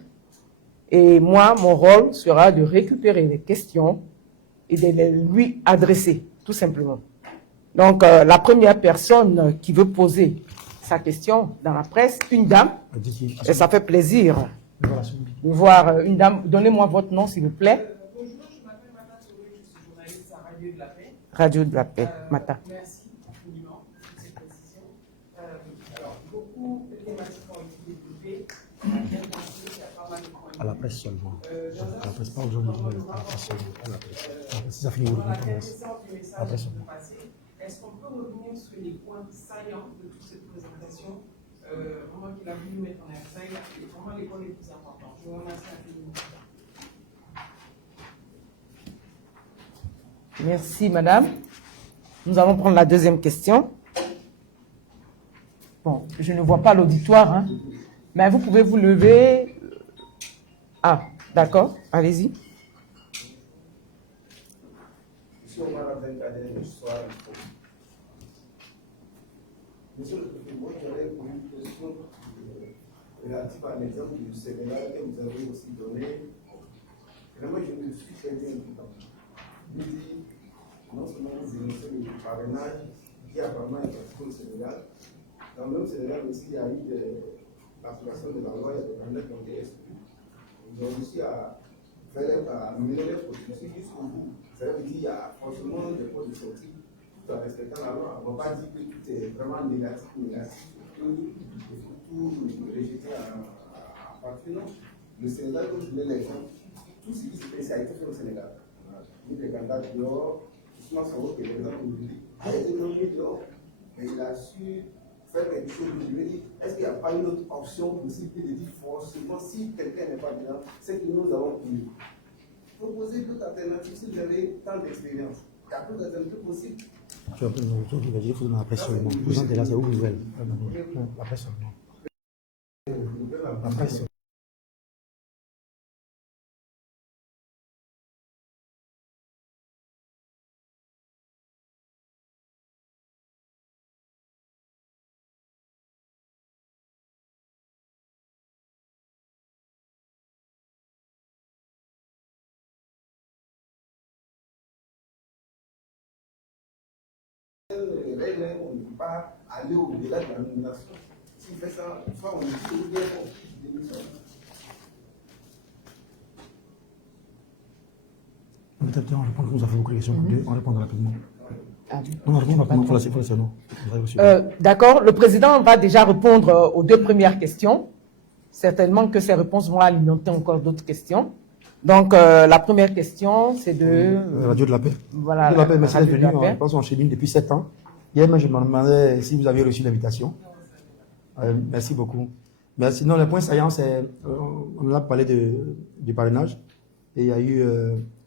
Et moi, mon rôle sera de récupérer les questions et de les lui adresser, tout simplement. Donc, la première personne qui veut poser sa question dans la presse, une dame, et ça fait plaisir de voir une dame. Donnez-moi votre nom, s'il vous plaît. Bonjour, je m'appelle Mata Touré, je suis journaliste à Radio de la Paix. Radio de la Paix, Mata. Merci infiniment pour cette précision. Alors, beaucoup de thématiques ont été développées. On a bien compris qu'il y a pas mal de points. À la presse seulement. À la presse, pas aujourd'hui, à la presse seulement. À la presse. Si ça finit Pour aujourd'hui, la on commence. quintessence du À la presse message seulement. passé, est-ce qu'on peut revenir sur les points saillants de toute cette présentation, vraiment qu'il a voulu mettre en exergue, et vraiment les points les plus importants? Je vous remercie infiniment. Merci, madame. Nous allons prendre la deuxième question. Bon, je ne vois pas l'auditoire, hein, mais vous pouvez vous lever. Ah, d'accord, allez-y. Monsieur Omar Abdelkader, bonsoir. Monsieur le préfet, moi j'aurais une question relative à l'exemple du Sénégal que vous avez aussi donné. Vraiment, je me suis très bien entendu. Vous dites, non seulement vous dénoncez le parrainage qui apparemment est pratiqué au Sénégal, dans le même Sénégal aussi, il y a eu l'application de la loi, il y a des parrainages qui ont été exclus. Ils ont réussi à mener les processus jusqu'au bout. Ça veut dire qu'il y a forcément des points de sortie tout en respectant la loi. On ne va pas dire que tout est vraiment négatif, que il faut tout rejeter à partir. Non. Le Sénégal, comme je disais, les gens, tout ce qui se fait, ça a été fait au Sénégal. Il y a des candidats dehors, justement, c'est vrai que les gens aujourd'hui, il a été nommé dehors, mais il a su faire quelque chose. Je veux dire, est-ce qu'il n'y a pas une autre option possible que de dire forcément, si quelqu'un n'est pas dedans, c'est que nous avons pu proposer d'autres alternatives si vous avez tant d'expérience. Il y a d'autres alternatives possibles. Tu vas prendre le il va dire qu'il faut donner la presse seulement. Vous sentez là, c'est où vous êtes? La presse seulement. La presse seulement. On ne peut pas aller au-delà de la nomination. Si on fait ça, soit on dit ou bien on démissionne. Peut-être on répond que nous avons beaucoup de questions. On répond rapidement. Ah, On répond rapidement, il faut laisser non. D'accord, le président va déjà répondre aux deux premières questions. Certainement que ces réponses vont alimenter encore d'autres questions. Donc, la première question, c'est de... Radio de la Paix. Voilà, Radio de la Paix, merci d'être Radio de venu. la Je pense qu'on chemine depuis 7 ans. Hier, même, je me demandais si vous aviez reçu l'invitation. Merci beaucoup. Mais sinon, le point saillant, c'est... on a parlé du parrainage. Et il y a eu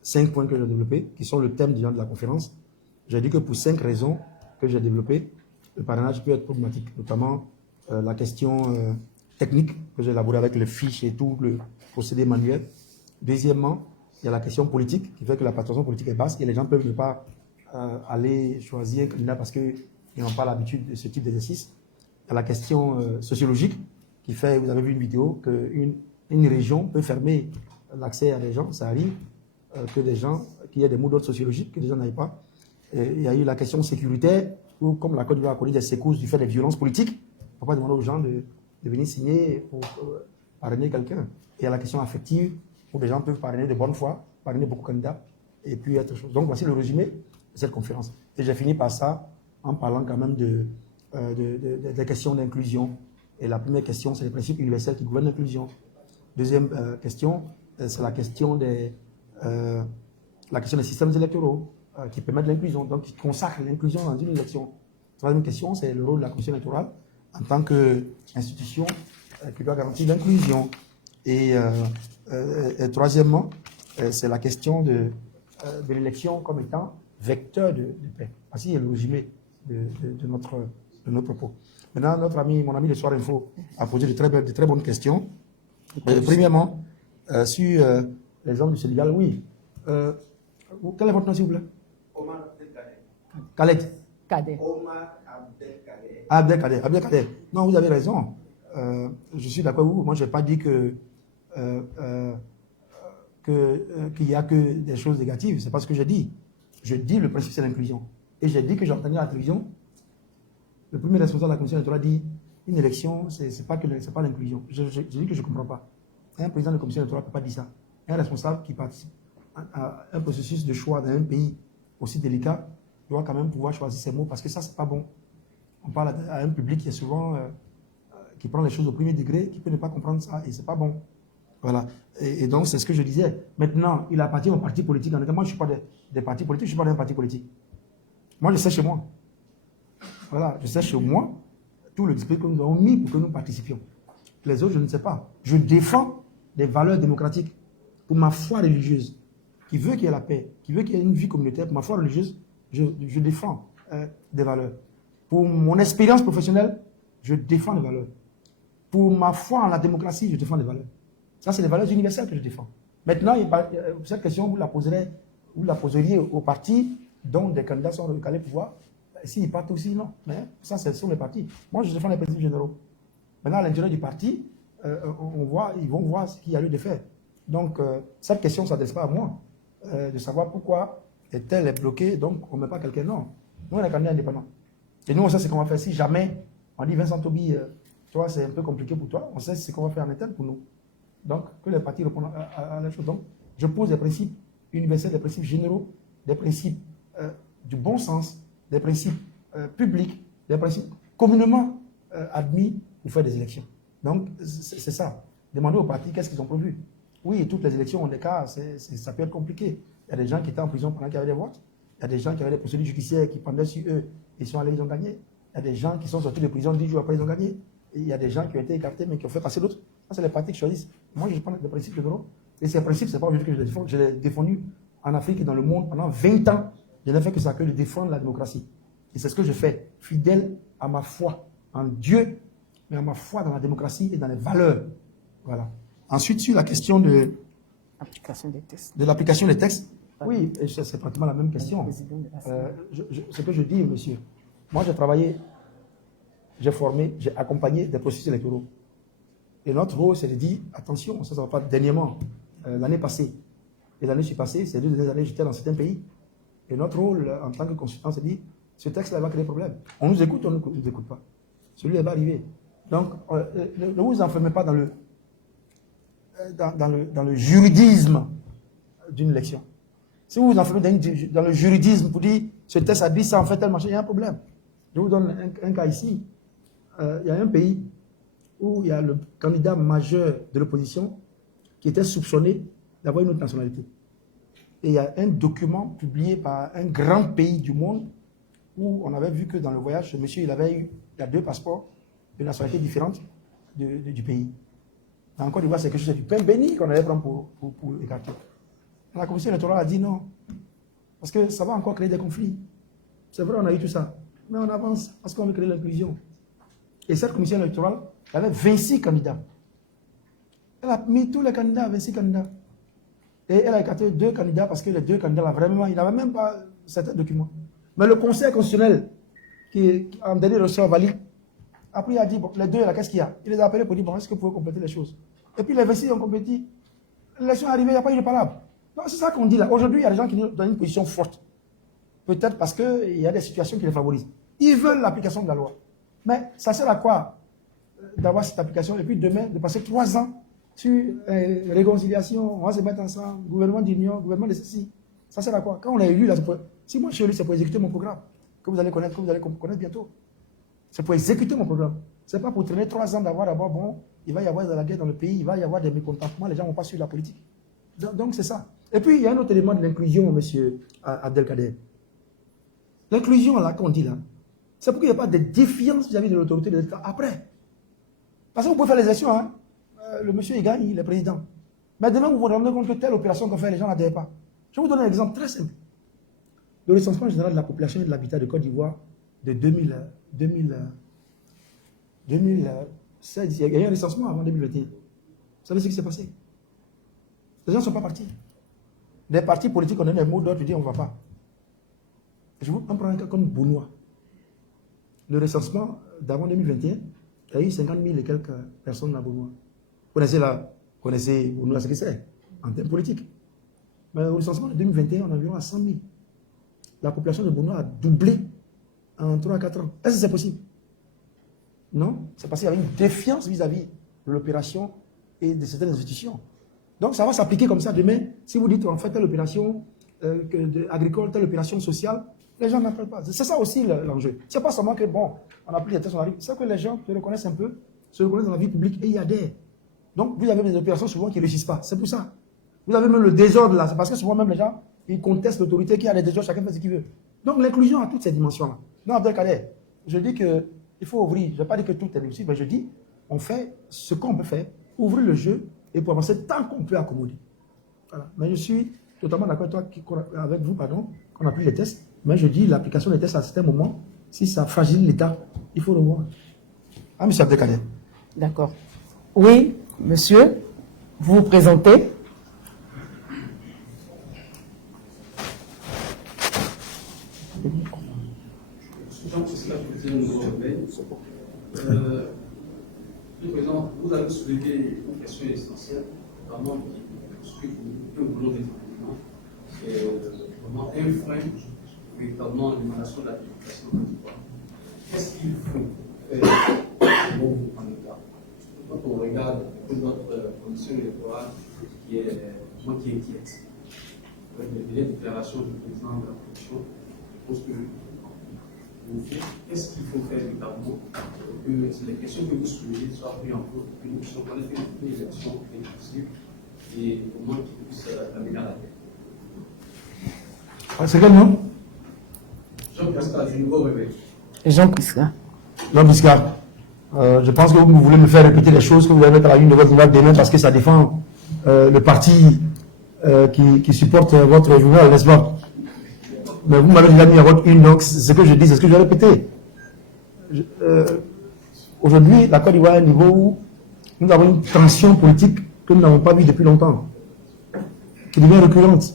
5 points que j'ai développés, qui sont le thème de la conférence. J'ai dit que pour 5 raisons que j'ai développées, le parrainage peut être problématique, notamment la question technique que j'ai élaborée avec les fiches et tout le procédé manuel. Deuxièmement, il y a la question politique qui fait que la participation politique est basse et les gens peuvent ne pas aller choisir un candidat parce qu'ils n'ont pas l'habitude de ce type d'exercice. Il y a la question sociologique qui fait, vous avez vu une vidéo, qu'une région peut fermer l'accès à des gens, ça arrive, que des gens, qu'il y ait des mots d'ordre sociologiques, que des gens n'aillent pas. Et il y a eu la question sécuritaire, où comme la Côte d'Ivoire a connu des secousses du fait des violences politiques, on ne peut pas demander aux gens de venir signer pour parrainer quelqu'un. Et il y a la question affective, où des gens peuvent parrainer de bonne foi, parrainer beaucoup de candidats, et puis autre chose. Donc voici le résumé de cette conférence. Et j'ai fini par ça en parlant quand même des questions d'inclusion. Et la première question, c'est les principes universels qui gouvernent l'inclusion. Deuxième question, c'est la question des systèmes électoraux qui permettent l'inclusion, donc qui consacrent l'inclusion dans une élection. Troisième question, c'est le rôle de la commission électorale en tant qu'institution qui doit garantir l'inclusion. Et Et troisièmement, c'est la question de l'élection comme étant vecteur de paix. Voici le résumé de nos propos. Maintenant, mon ami de Soir Info a posé de très bonnes questions. Premièrement, sur les hommes du Sénégal, oui. Quel est votre nom, s'il vous plaît? Omar Abdelkader. Khaled. Cadet. Omar Abdelkader. Abdelkader. Non, vous avez raison. Je suis d'accord avec vous. Moi, je n'ai pas dit qu'il n'y a que des choses négatives. Ce n'est pas ce que j'ai dit. Je dis le principe, c'est l'inclusion. Et j'ai dit que j'entendais la télévision. Le premier responsable de la commission électorale dit une élection, ce n'est pas l'inclusion. Je dis que je ne comprends pas. Un président de la commission électorale ne peut pas dire ça. Un responsable qui participe à un processus de choix dans un pays aussi délicat doit quand même pouvoir choisir ses mots parce que ça, c'est pas bon. On parle à un public qui est souvent qui prend les choses au premier degré, qui peut ne pas comprendre ça et c'est pas bon. Voilà. Et donc, c'est ce que je disais. Maintenant, il appartient aux partis politiques. Moi, je ne suis pas des partis politiques, je ne suis pas d'un parti politique. Moi, je sais chez moi. Voilà, je sais chez moi tout le dispositif que nous avons mis pour que nous participions. Les autres, je ne sais pas. Je défends des valeurs démocratiques pour ma foi religieuse, qui veut qu'il y ait la paix, qui veut qu'il y ait une vie communautaire. Pour ma foi religieuse, je défends des valeurs. Pour mon expérience professionnelle, je défends des valeurs. Pour ma foi en la démocratie, je défends des valeurs. Ça, c'est des valeurs universelles que je défends. Maintenant, cette question, vous la poseriez aux partis dont des candidats sont recalés pour voir s'ils partent aussi, non. Mais ça, ce sont les partis. Moi, je défends les principes généraux. Maintenant, à l'intérieur du parti, ils vont voir ce qu'il y a lieu de faire. Donc, cette question ne s'adresse pas à moi, de savoir pourquoi est-elle bloquée, donc on ne met pas quelqu'un, non. Nous, on est candidat indépendant. Et nous, on sait ce qu'on va faire. Si jamais, on dit Vincent Toby, toi, c'est un peu compliqué pour toi, on sait ce qu'on va faire en interne pour nous. Donc, que les partis répondent à la chose. Donc, je pose des principes universels, des principes généraux, des principes du bon sens, des principes publics, des principes communément admis pour faire des élections. Donc, c'est ça. Demandez aux partis qu'est-ce qu'ils ont prévu. Oui, toutes les élections ont des cas, ça peut être compliqué. Il y a des gens qui étaient en prison pendant qu'il y avait des votes. Il y a des gens qui avaient des procédures judiciaires qui pendaient sur eux. Ils sont allés, ils ont gagné. Il y a des gens qui sont sortis de prison 10 jours après, ils ont gagné. Et il y a des gens qui ont été écartés, mais qui ont fait passer d'autres. Ça, c'est les partis qui choisissent. Moi, je prends des principes généraux. Et ces principes, ce n'est pas aujourd'hui que je les défends. Je l'ai défendu en Afrique et dans le monde pendant 20 ans. Je n'ai fait que ça, que de défendre la démocratie. Et c'est ce que je fais, fidèle à ma foi en Dieu, mais à ma foi dans la démocratie et dans les valeurs. Voilà. Ensuite, sur la question de l'application des textes, oui, c'est pratiquement la même question. Ce que je dis, monsieur, moi j'ai travaillé, j'ai formé, j'ai accompagné des processus électoraux. Et notre rôle, c'est de dire, attention, ça ne va pas dernièrement, l'année passée et l'année passée, ces 2 dernières années, j'étais dans certains pays. Et notre rôle en tant que consultant, c'est de dire, ce texte-là va créer des problèmes. On nous écoute, on ne nous écoute pas. Celui-là va arriver. Donc, ne vous enfermez pas dans le juridisme d'une élection. Si vous vous enfermez dans le juridisme pour dire ce texte a dit ça, en fait tel machin, il y a un problème. Je vous donne un cas ici. Il y a un pays où il y a le candidat majeur de l'opposition qui était soupçonné d'avoir une autre nationalité. Et il y a un document publié par un grand pays du monde où on avait vu que dans le voyage, ce monsieur, il a 2 passeports de nationalités différentes du pays. En Côte d'Ivoire, c'est quelque chose du pain béni qu'on allait prendre pour écarter. La commission électorale a dit non, parce que ça va encore créer des conflits. C'est vrai, on a eu tout ça, mais on avance parce qu'on veut créer l'inclusion. Et cette commission électorale, elle avait 26 candidats. Elle a mis tous les candidats, 26 candidats. Et elle a écarté 2 candidats parce que les 2 candidats, vraiment, ils n'avaient même pas certains documents. Mais le Conseil constitutionnel, qui en dernier ressort valide, après il a dit, bon, les 2 là, qu'est-ce qu'il y a? Il les a appelés pour dire, bon, est-ce que vous pouvez compléter les choses? Et puis les 26 ont complété. L'élection est arrivée, il n'y a pas eu de palabre. Donc c'est ça qu'on dit là. Aujourd'hui, il y a des gens qui nous donnent une position forte. Peut-être parce qu'il y a des situations qui les favorisent. Ils veulent l'application de la loi. Mais ça sert à quoi d'avoir cette application et puis demain de passer 3 ans sur réconciliation, on va se mettre ensemble, gouvernement d'union, gouvernement de ceci. Ça sert à quoi? Quand on a élu, là, si moi je suis élu, c'est pour exécuter mon programme, que vous allez connaître bientôt. C'est pour exécuter mon programme. Ce n'est pas pour traîner 3 ans d'avoir d'abord, bon, il va y avoir de la guerre dans le pays, il va y avoir des mécontentements, les gens ne vont pas suivre la politique. Donc c'est ça. Et puis il y a un autre élément de l'inclusion, monsieur Abdelkader. L'inclusion, là, qu'on dit là, c'est pour qu'il n'y ait pas de défiance vis-à-vis de l'autorité de l'État après. Parce que vous pouvez faire les élections, hein. Le monsieur il gagne, il est président. Mais demain, vous vous rendez compte que telle opération qu'on fait, les gens n'adhèrent pas. Je vais vous donner un exemple très simple. Le recensement général de la population et de l'habitat de Côte d'Ivoire de 2016, il y a eu un recensement avant 2021. Vous savez ce qui s'est passé? Les gens ne sont pas partis. Les partis politiques ont donné un mot d'ordre, ils disent on ne va pas. Je vous prends un cas comme Bounois. Le recensement d'avant 2021, il y a eu 50 000 et quelques personnes à Bounois. Vous connaissez Bounois, ce que c'est en termes politiques. Mais au recensement de 2021, on a environ à 100 000. La population de Bounois a doublé en 3 à 4 ans. Est-ce que c'est possible? Non, c'est parce qu'il y avait une défiance vis-à-vis de l'opération et de certaines institutions. Donc ça va s'appliquer comme ça demain. Si vous dites on fait telle opération agricole, telle opération sociale, les gens n'appellent pas. C'est ça aussi l'enjeu. C'est pas seulement que bon, on applique les tests, on arrive. C'est que les gens se reconnaissent un peu, se reconnaissent dans la vie publique et y adhèrent. Donc vous avez des opérations souvent qui ne réussissent pas. C'est pour ça. Vous avez même le désordre là. C'est parce que souvent même les gens, ils contestent l'autorité, qu'il y a des désordres, chacun fait ce qu'il veut. Donc l'inclusion a toutes ces dimensions-là. Non, Abdelkader, je dis qu'il faut ouvrir. Je ne vais pas dire que tout est réussi, mais je dis, on fait ce qu'on peut faire, ouvrir le jeu et pour avancer tant qu'on peut accommoder. Voilà. Mais je suis totalement d'accord avec vous, qu'on applique les tests. Mais je dis, l'application des tests à certains moments, si ça fragilise l'État, il faut le voir. Ah, monsieur Abdelkader. D'accord. Oui, monsieur, vous vous présentez. Jean-Christophe Coutin, Nouveau Réveil. Monsieur le Président, vous avez soulevé une question essentielle, notamment qui nous voulons déterminer, et vraiment un frein véritablement en l'émanation de la démocratie en Côte d'Ivoire. Qu'est-ce qu'il faut faire pour vous en État? Quand on regarde notre commission électorale qui est inquiète, avec les déclarations du président de la commission, je pense que qu'est-ce qu'il faut faire véritablement pour que les questions que vous soulevez soient prises en compte, que nous puissions connaître une élection inclusive et au moins qu'ils puissent amener à la tête. C'est quel nom? Jean-Pascal du Nouveau Réveil. Jean-Pascal. Jean-Pascal. Je pense que vous voulez me faire répéter les choses que vous allez mettre à la une de votre journal demain parce que ça défend le parti qui supporte votre journal, n'est-ce pas? Mais vous m'avez déjà mis à votre une, donc ce que je dis, c'est ce que je vais répéter. Aujourd'hui, la Côte d'Ivoire est à un niveau où nous avons une tension politique que nous n'avons pas vue depuis longtemps, qui devient récurrente.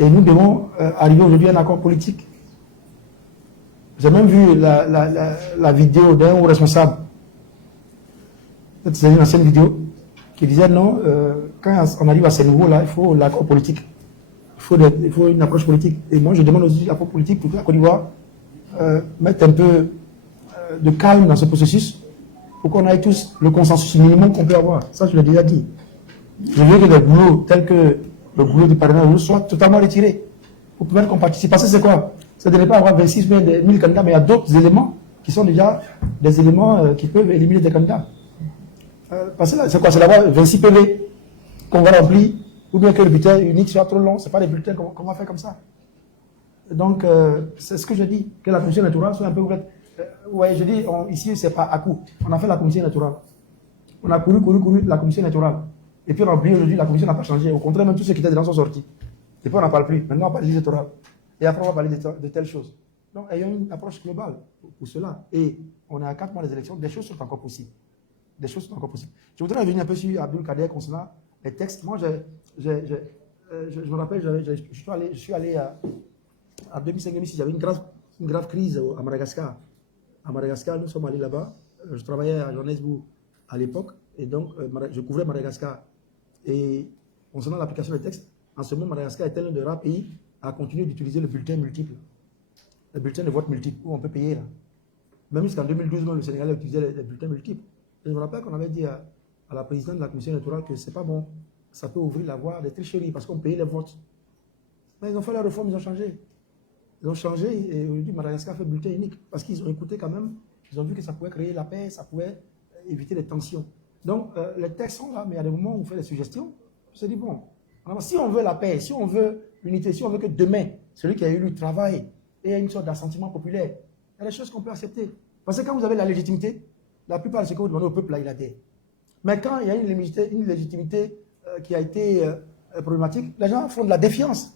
Et nous devons arriver aujourd'hui à un accord politique. J'ai même vu la vidéo d'un haut responsable, c'est une ancienne vidéo, qui disait non, quand on arrive à ce niveau-là, il faut l'accord politique. Il faut une approche politique. Et moi, je demande aussi l'approche politique pour que la Côte d'Ivoire mette un peu de calme dans ce processus pour qu'on ait tous le consensus minimum qu'on peut avoir. Ça, je l'ai déjà dit. Je veux que les boulots tels que le boulot du parrainage soient totalement retirés pour permettre qu'on participe. Parce que c'est quoi? C'est de ne pas avoir 26 000 candidats, mais il y a d'autres éléments qui sont déjà des éléments qui peuvent éliminer des candidats. Parce que c'est quoi? C'est d'avoir 26 PV qu'on va remplir. Ou bien que le bulletin unique soit trop long, ce n'est pas des bulletins qu'on va faire comme ça. Donc, c'est ce que je dis, que la commission électorale soit un peu ouverte. Ouais, je dis, ici, ce n'est pas à coup. On a fait la commission électorale. On a couru la commission électorale. Et puis on a oublié aujourd'hui, la commission n'a pas changé. Au contraire, même tous ceux qui étaient dedans sont sortis. Et puis on n'en parle plus. Maintenant, on parle de électorale. Et après, on va parler de telles choses. Donc, ayons une approche globale pour cela. Et on est à 4 mois des élections, des choses sont encore possibles. Des choses sont encore possibles. Je voudrais revenir un peu sur Abdelkader concernant les textes. Moi, je me rappelle, je suis allé à 2005-2006, j'avais une grave crise à Madagascar. À Madagascar, nous sommes allés là-bas. Je travaillais à Johannesburg à l'époque, et donc je couvrais Madagascar. Et concernant l'application des textes, en ce moment, Madagascar est l'un des rares pays à continuer d'utiliser le bulletin multiple, le bulletin de vote multiple, où on peut payer là. Même jusqu'en 2012, le Sénégal a utilisé les bulletins multiples. Et je me rappelle qu'on avait dit à la présidente de la commission électorale que c'est pas bon, ça peut ouvrir la voie des tricheries parce qu'on payait les votes. Mais ils ont fait la réforme, ils ont changé. Ils ont changé et aujourd'hui Madagascar fait bulletin unique parce qu'ils ont écouté quand même, ils ont vu que ça pouvait créer la paix, ça pouvait éviter les tensions. Donc les textes sont là, mais il y a des moments où on fait des suggestions. Je me suis dit, bon, alors, si on veut la paix, si on veut l'unité, si on veut que demain, celui qui a eu le travail ait une sorte d'assentiment populaire, il y a des choses qu'on peut accepter. Parce que quand vous avez la légitimité, la plupart de ce que vous demandez au peuple, là, il adhère. Mais quand il y a une légitimité qui a été problématique, les gens font de la défiance.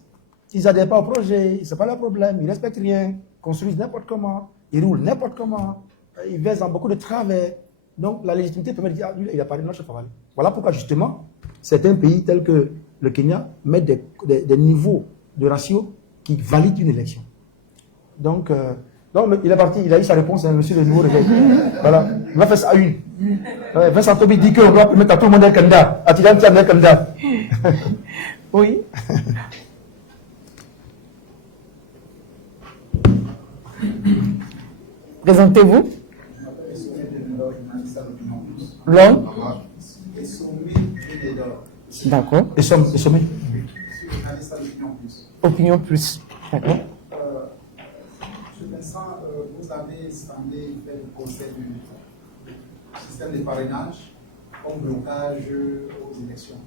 Ils n'adhèrent pas au projet, ce n'est pas leur problème, ils ne respectent rien, construisent n'importe comment, ils roulent n'importe comment, ils versent dans beaucoup de travers. Donc la légitimité permet de dire, lui, il a parlé de notre cheval. Voilà pourquoi justement, certains pays tels que le Kenya mettent des niveaux de ratio qui valident une élection. Donc, non, mais il est parti, il a eu sa réponse, hein, monsieur le nouveau réveil. Voilà, il va faire ça à une. Vincent Tobi dit qu'on doit permettre à tout le monde d'être candidat. Atidan Tian d'être candidat. Oui. Présentez-vous. L'homme. D'accord. Et sommet. Opinion plus. D'accord. M. Vincent, vous avez semblé faire le conseil du système de parrainage comme blocage aux élections.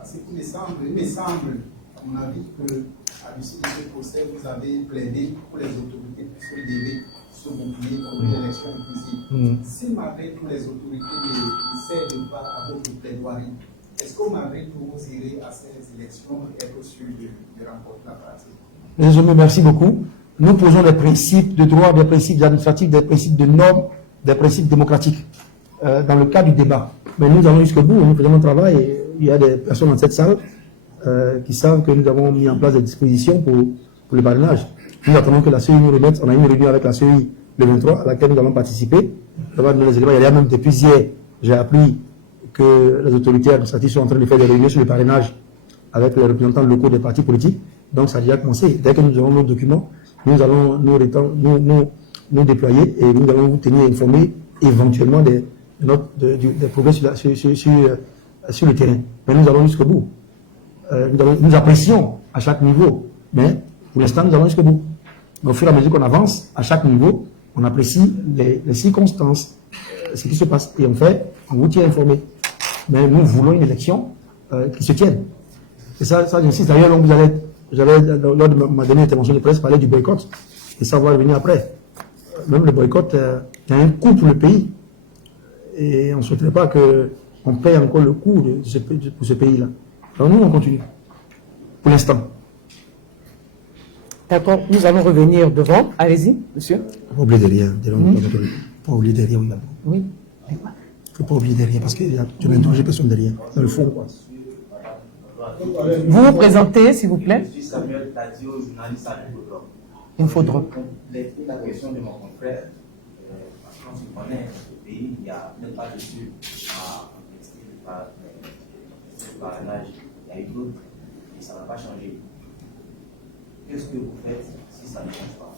À ce qui me semble, à mon avis, qu'à l'issue de ce procès, vous avez plaidé pour les autorités puisqu'elles devaient se boucler contre une élection inclusive. Si malgré tout les autorités ne cèdent pas à votre plaidoirie, est-ce que malgré tout vous irez à ces élections et être sûr de remporter la partie? Je me remercie beaucoup. Nous posons des principes de droit, des principes administratifs, des principes de normes, des principes démocratiques dans le cadre du débat. Mais nous allons jusqu'au bout, nous faisons notre travail et il y a des personnes dans cette salle qui savent que nous avons mis en place des dispositions pour le parrainage. Nous attendons que la CEI nous remette. On a eu une réunion avec la CEI le 23 à laquelle nous allons participer. Il y a même depuis hier, j'ai appris que les autorités administratives sont en train de faire des réunions sur le parrainage avec les représentants locaux des partis politiques. Donc ça a déjà commencé. Dès que nous aurons nos documents, nous allons nous déployer et nous allons vous tenir informés éventuellement des progrès sur le terrain. Mais nous allons jusqu'au bout. Nous apprécions à chaque niveau, mais pour l'instant nous allons jusqu'au bout. Mais au fur et à mesure qu'on avance, à chaque niveau, on apprécie les circonstances, ce qui se passe. Et on vous tient informé. Mais nous voulons une élection qui se tienne. Et ça j'insiste. D'ailleurs, lors de ma dernière intervention de presse, parler du boycott. Et ça va revenir après. Même le boycott a un coût pour le pays. Et on ne souhaiterait pas qu'on paye encore le coût pour ce pays-là. Donc nous, on continue. Pour l'instant. D'accord, nous allons revenir devant. Allez-y, monsieur. Pas oublier derrière. Pas oublier derrière. Oui. Il ne faut pas oublier derrière parce que tu n'as interrogé personne derrière. Dans le fond. Vous vous présentez, s'il vous plaît. Je suis Samuel Tadio, journaliste à l'Infodrome. Infodrome. La question de mon confrère, parce qu'on se connaît au pays, il n'y a même pas de sûr à contexter le parrainage. Il y a eu d'autres et ça n'a pas changé. Qu'est-ce que vous faites si ça ne change pas?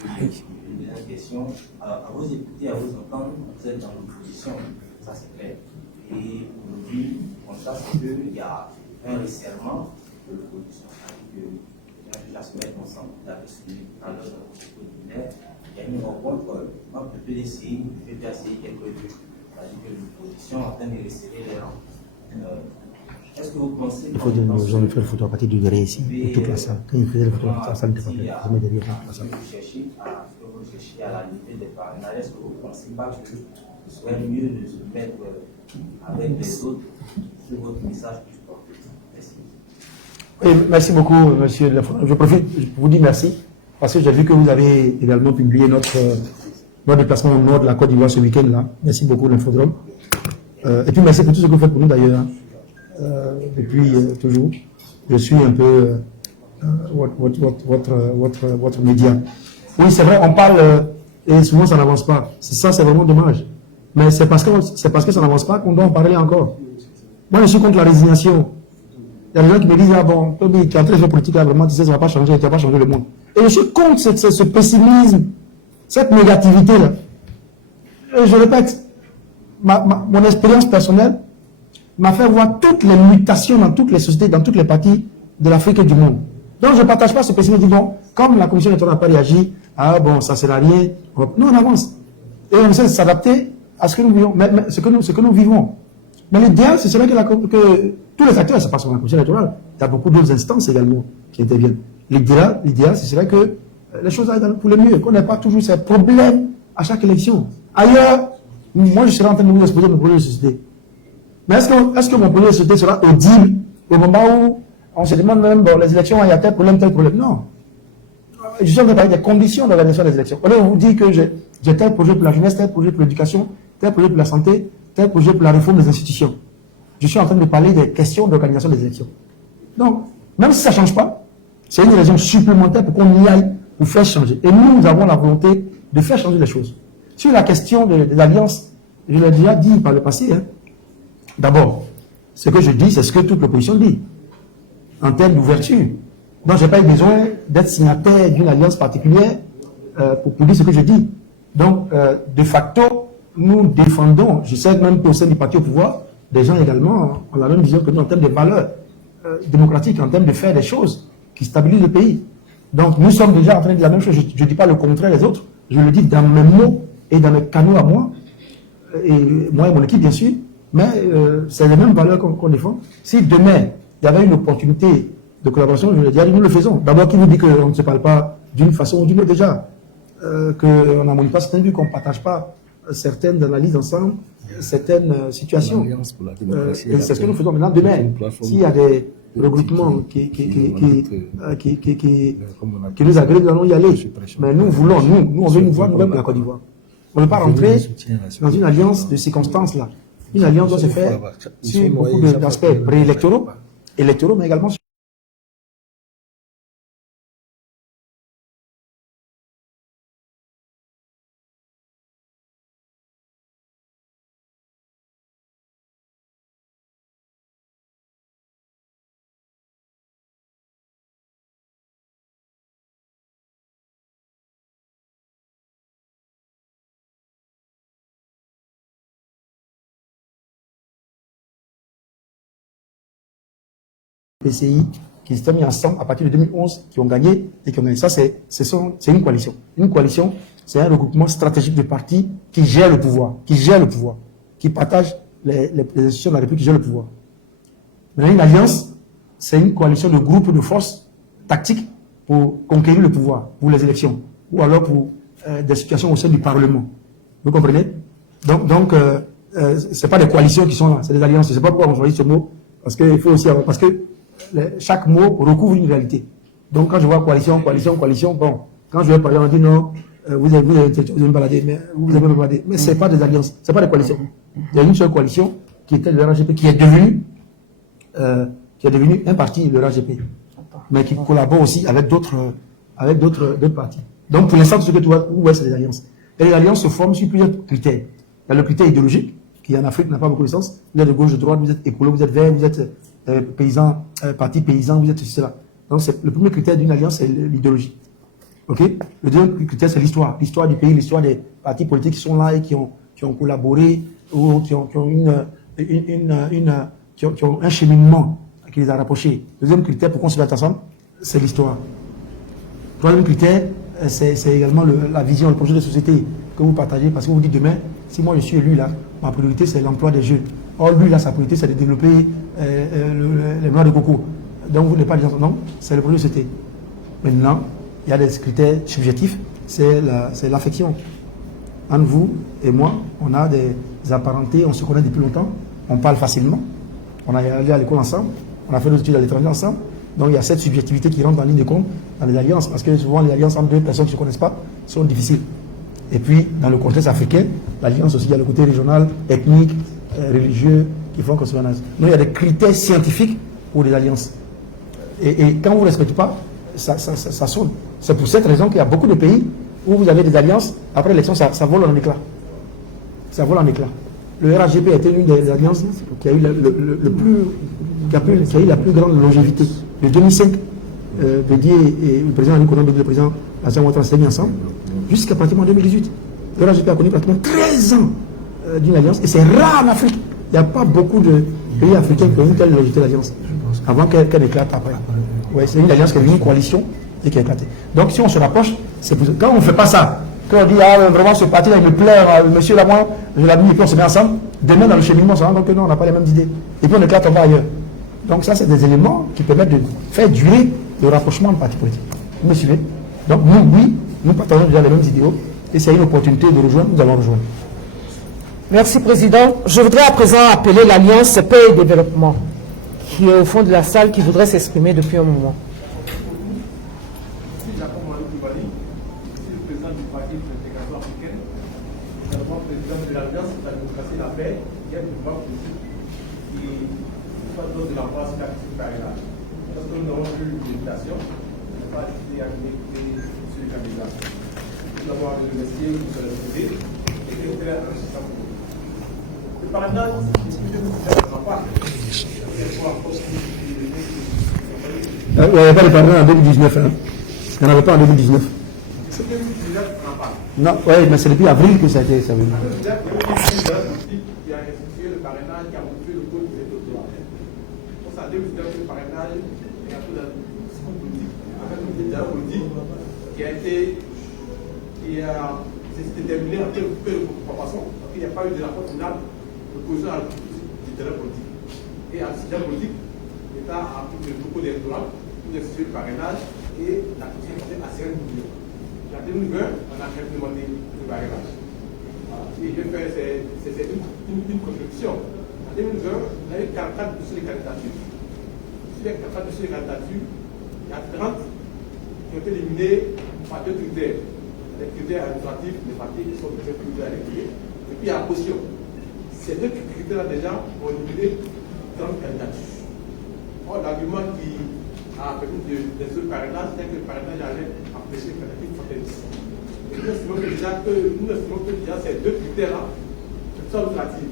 Une deuxième question, à vous écouter, à vous entendre, vous êtes dans l'opposition, ça c'est clair. Et aujourd'hui, on constate qu'il y a un resserrement de l'opposition. C'est-à-dire que la semaine ensemble, vous avez suivi à l'heure de l'ordinaire, il y a une rencontre entre le PDCI, le PPACI et le PDCI. C'est-à-dire que l'opposition est en train de resserrer les rangs. Est-ce que vous pensez... Il faut dire aux gens de faire le photo à partir du derrière ici, de toute la salle. Quand ils faisaient le photo, la salle n'était pas faite. Ils mettaient derrière la salle. Est-ce que vous cherchez à la limite des parrainages? Est-ce que vous ne pensez pas que ce serait mieux de se mettre avec les autres sur votre message plus fort? Merci. Oui, merci beaucoup, monsieur. Je profite pour vous dire merci, parce que j'ai vu que vous avez également publié notre déplacement au nord de la Côte d'Ivoire ce week-end-là. Merci beaucoup, l'Infodrome. Et puis merci pour tout ce que vous faites pour nous d'ailleurs. Depuis toujours. Je suis un peu votre média. Oui, c'est vrai, on parle et souvent ça n'avance pas. Ça, c'est vraiment dommage. Mais c'est parce que ça n'avance pas qu'on doit en parler encore. Moi, je suis contre la résignation. Il y a des gens qui me disent, ah bon, Toby, tu es en train de faire politique là, vraiment, tu sais, ça ne va pas changer, tu ne vas pas changer le monde. Et je suis contre ce pessimisme, cette négativité-là. Je répète, mon expérience personnelle m'a fait voir toutes les mutations dans toutes les sociétés, dans toutes les parties de l'Afrique et du monde. Donc je ne partage pas ce pessimisme. Je dis, bon, comme la commission électorale n'a pas réagi, ah bon, ça ne sert à rien. Nous, on avance. Et on essaie de s'adapter à ce que nous vivons, ce que nous vivons. Mais l'idéal, ce serait que tous les acteurs, c'est pas seulement la commission électorale, il y a beaucoup d'autres instances également qui interviennent. L'idéal, ce serait que les choses aillent pour le mieux, qu'on n'ait pas toujours ces problèmes à chaque élection. Ailleurs, moi je serais en train de vous exposer mes problèmes de société. Mais est-ce que mon projet de société sera audible au moment où on se demande même, bon, les élections, il y a tel problème, tel problème? Non. Je suis en train de parler des conditions d'organisation des élections. On vous dit que j'ai tel projet pour la jeunesse, tel projet pour l'éducation, tel projet pour la santé, tel projet pour la réforme des institutions. Je suis en train de parler des questions d'organisation des élections. Donc, même si ça ne change pas, c'est une raison supplémentaire pour qu'on y aille pour faire changer. Et nous avons la volonté de faire changer les choses. Sur la question des alliances, je l'ai déjà dit par le passé, hein. D'abord, ce que je dis, c'est ce que toute l'opposition dit, en termes d'ouverture. Donc, je n'ai pas eu besoin d'être signataire d'une alliance particulière pour dire ce que je dis. Donc, de facto, nous défendons, je sais même qu'au sein du parti au pouvoir, des gens également ont la même vision que nous en termes de valeurs démocratiques, en termes de faire des choses qui stabilisent le pays. Donc, nous sommes déjà en train de dire la même chose. Je ne dis pas le contraire des autres, je le dis dans mes mots et dans mes canaux à moi, et moi et mon équipe, bien sûr, mais c'est les mêmes valeurs qu'on défend. Si demain, il y avait une opportunité de collaboration, je le dis, nous le faisons. D'abord, qui nous dit qu'on ne se parle pas d'une façon ou d'une autre déjà, qu'on n'harmonise pas certaines vues, qu'on ne partage pas certaines analyses ensemble, certaines situations. Et c'est ce que nous faisons maintenant. Demain, s'il y a des regroupements qui nous agrègent, nous allons y aller. Mais nous voulons, nous on veut une voie nouvelle pour la Côte d'Ivoire. On ne veut pas rentrer dans une alliance de circonstances là. Une alliance doit se faire sur beaucoup d'aspects préélectoraux, électoraux, mais également sur PCI qui s'étaient mis ensemble à partir de 2011, qui ont gagné et qui ont gagné. Ça, c'est une coalition. Une coalition, c'est un regroupement stratégique de partis qui gèrent le pouvoir, qui partagent les institutions de la République, qui gèrent le pouvoir. Maintenant, une alliance, c'est une coalition de groupes de forces tactiques pour conquérir le pouvoir, pour les élections, ou alors pour des situations au sein du Parlement. Vous comprenez? Donc c'est pas des coalitions qui sont là, c'est des alliances. Je ne sais pas pourquoi on choisit ce mot, parce qu'il faut aussi avoir, parce que chaque mot recouvre une réalité. Donc quand je vois coalition, bon, quand je vais parler, on dit non, vous avez baladé, mais vous avez baladé. Mais ce n'est pas des alliances, ce n'est pas des coalitions. Il y a une seule coalition qui était le RGP, qui est devenu un parti, le RGP, mais qui collabore aussi avec d'autres partis. Donc pour l'instant, ce que tu vois, c'est des alliances. Et les alliances se forment sur plusieurs critères. Il y a le critère idéologique, qui en Afrique n'a pas beaucoup de sens. Vous êtes de gauche, de droite, vous êtes écolo, vous êtes vert, vous êtes paysan, parti paysan, vous êtes cela. Donc le premier critère d'une alliance, c'est l'idéologie. Ok? Le deuxième critère, c'est l'histoire. L'histoire du pays, l'histoire des partis politiques qui sont là et qui ont collaboré ou qui ont un cheminement qui les a rapprochés. Le deuxième critère pour qu'on se mette ensemble, c'est l'histoire. Le troisième critère, c'est également la vision, le projet de société que vous partagez, parce que vous dites demain, si moi je suis élu là, ma priorité c'est l'emploi des jeunes. Or lui là, sa priorité c'est de développer les noix de coco. Donc vous n'êtes pas disant non, c'est le projet de société. Maintenant, il y a des critères subjectifs, c'est l'affection. Entre vous et moi, on a des apparentés, on se connaît depuis longtemps, on parle facilement, on a allé à l'école ensemble, on a fait nos études à l'étranger ensemble. Donc il y a cette subjectivité qui rentre en ligne de compte dans les alliances, parce que souvent les alliances entre deux personnes qui ne se connaissent pas sont difficiles. Et puis dans le contexte africain, l'alliance aussi, il y a le côté régional, ethnique, religieux, qui font qu'on se ménage. Donc il y a des critères scientifiques pour les alliances. Et quand vous ne respectez pas, ça saute. C'est pour cette raison qu'il y a beaucoup de pays où vous avez des alliances, après l'élection, ça vole en éclat. Ça vole en éclat. Le RHGP a été l'une des alliances qui a eu la plus grande longévité. De 2005, Bédier et le président Nicolas Bédier, le président Alassane Ouattara s'étaient mis ensemble, jusqu'à pratiquement 2018. Le RHGP a connu pratiquement 13 ans d'une alliance, et c'est rare en Afrique. Il n'y a pas beaucoup de pays africains qui ont une telle longévité d'alliance, avant qu'elle éclate après. Ouais, c'est une alliance qui est une coalition et qui a éclaté. Donc si on se rapproche, c'est pour ça. Quand on ne fait pas ça, quand on dit vraiment ce parti-là, il me plaît, monsieur là, moi, je l'ai mis, et puis on se met ensemble, demain dans le cheminement, on se rend compte que non, on n'a pas les mêmes idées. Et puis on éclate, on va ailleurs. Donc ça, c'est des éléments qui permettent de faire durer le rapprochement de partis politiques. Vous me suivez? Donc nous, oui, nous partageons déjà les mêmes idéaux, et c'est une opportunité de rejoindre, nous allons rejoindre. Merci, Président. Je voudrais à présent appeler l'Alliance Paix et Développement, qui est au fond de la salle, qui voudrait s'exprimer depuis un moment. Je suis Jacob Moualou Koulibaly, je suis le président du Parti de l'intégration africaine, également président de l'Alliance pour la démocratie et la paix, qui est le mouvement politique qui soit d'autres de la France qui a participé à là. Parce que nous avons eu une invitation, on n'a pas décidé à écouter sur les candidats. Nous avons remercié pour se retrouver et c'est très enrichissant. Le parrainage, c'est ce que nous n'en pas. Il n'y avait pas de parrainage en 2019. Hein. Il n'y en avait pas en 2019. Non, oui, mais c'est depuis avril que ça a été. Ça veut dire. Qui a institué le parrainage, qui a montré le code des doctorats. Pour ça, 2019, le parrainage est un peu dans le discours politique, avec un dialogue politique qui a été déterminé en termes de proportion, parce qu'il n'y a pas eu de rapport final de position à la du dialogue politique. Et à ce dialogue politique, l'État a pris le propos électoral pour instituer le parrainage et la constitution à 5 millions. En 2020, on a implémenté le parrainage. Et je fais, c'est une contribution. En 2020, on a eu 44 dossiers de candidature. Sur les 44 dossiers de candidature, il y a 30 qui ont été éliminés par 2 critères. Les critères administratifs, les partis qui sont déjà plus à l'équilibre. Et puis il y a la caution. Ces 2 critères-là déjà ont éliminé 30 candidatures. Or, l'argument qui a permis de ce parrainage, c'est que le parrainage allait empêcher les candidatures fatalistes. Et nous estimons que déjà ces 2 critères-là sont relatives.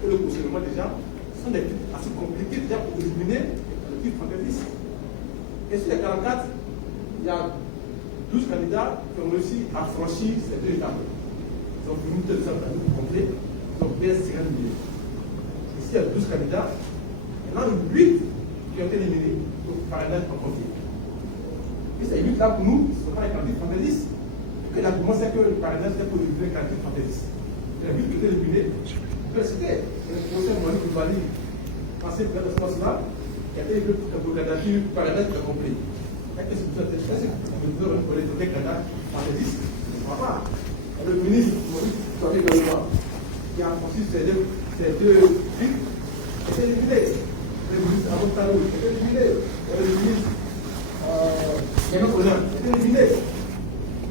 Et le cautionnement déjà sont des critères assez compliqués déjà pour éliminer les candidatures fatalistes. Et sur les 44, il y a 12 candidats qui ont réussi à franchir ces 2 étapes. Ils ont fini de candidats complets, ils ont payé 50 millions. Ici, il y a 12 candidats, il y en a 8 qui ont été éliminés pour le parrainage en compté. Et ces 8 là, pour nous, ce ne sont pas les candidats fantaisistes. Et l'argument, c'est que le parrainage est pour éliminer les candidats fantaisistes. Les 8 qui ont été éliminés, c'était le professeur Moualou Koulibaly, ancien président de l'Assemblée nationale, qui a été élu pour la candidature parrainage complet. Qu'est-ce que vous avez fait? Vous avez les candidats fantaisistes. Le ministre qui a conçu ces 2 trucs est éliminé. Le ministre Avocado est éliminé. Le ministre Yannick Onan est éliminé.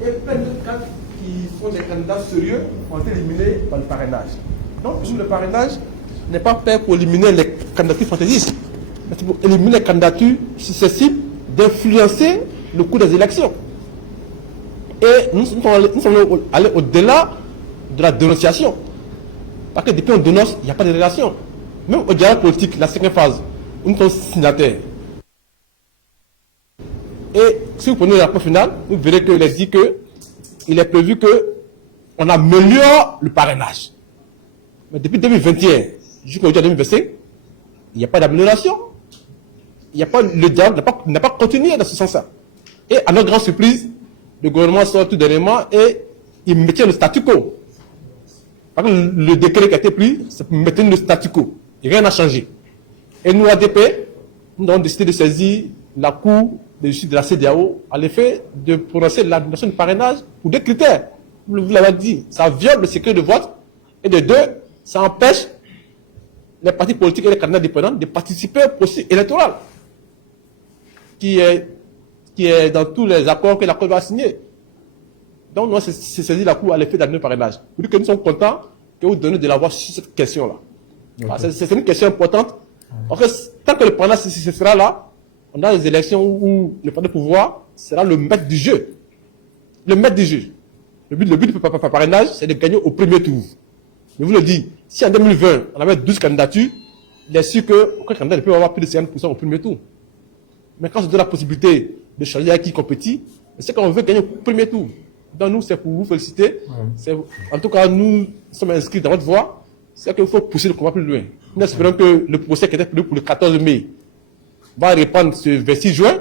Et plein d'autres cas qui sont des candidats sérieux ont été éliminés par le parrainage. Donc, le parrainage n'est pas fait pour éliminer les candidatures fantaisistes, mais c'est pour éliminer les candidatures susceptibles d'influencer le cours des élections. Et nous sommes allés au-delà de la dénonciation. Parce que depuis qu'on dénonce, il n'y a pas de relation. Même au dialogue politique, la 5e phase, nous sommes signataires. Et si vous prenez le rapport final, vous verrez qu'il est dit qu'il est prévu qu'on améliore le parrainage. Mais depuis 2021 jusqu'au 2025, il n'y a pas d'amélioration. Le dialogue n'a pas continué dans ce sens-là. Et à notre grande surprise, le gouvernement sort tout dernièrement et il maintient le statu quo. Parce que le décret qui a été pris, c'est pour maintenir le statu quo. Et rien n'a changé. Et nous, ADP, nous avons décidé de saisir la Cour de justice de la CEDEAO à l'effet de prononcer l'annulation du parrainage pour 2 critères. Vous l'avez dit, ça viole le secret de vote. Et de 2, ça empêche les partis politiques et les candidats indépendants de participer au processus électoral. Qui est dans tous les accords que la Cour va signer. Donc, nous, c'est saisi la Cour à l'effet d'annuler le parrainage. Pour dire que nous sommes contents que vous donnez de la voix sur cette question-là. Okay. C'est une question importante. En fait, tant que le parrainage sera là, on a des élections où le parti de pouvoir sera le maître du jeu. Le maître du jeu. Le but du parrainage, c'est de gagner au premier tour. Je vous le dis, si en 2020, on avait 12 candidatures, il est sûr qu'aucun candidat ne peut avoir plus de 50% au premier tour. Mais quand on se donne la possibilité de choisir avec qui compétit, c'est qu'on veut gagner au premier tour. Donc nous, c'est pour vous féliciter. En tout cas, nous sommes inscrits dans votre voie. C'est qu'il faut pousser le combat plus loin. Nous espérons que le procès qui était prévu pour le 14 mai va reprendre ce 26 juin.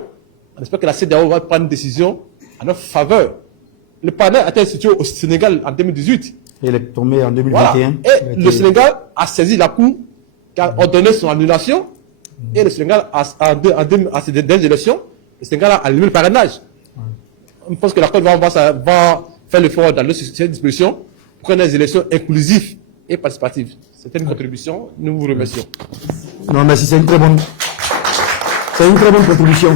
On espère que la CEDEAO va prendre une décision en notre faveur. Le parrainage a été institué au Sénégal en 2018. Et il est tombé en 2021. Voilà. Et le Sénégal a saisi la Cour qui a ordonné son annulation. Et le Sénégal, à ces dernières élections, le Sénégal a annulé le parrainage. Je pense que la Cour va faire l'effort dans cette disposition pour qu'on ait des élections inclusives et participative. C'était une contribution, nous vous remercions. Non, merci, c'est une très bonne contribution.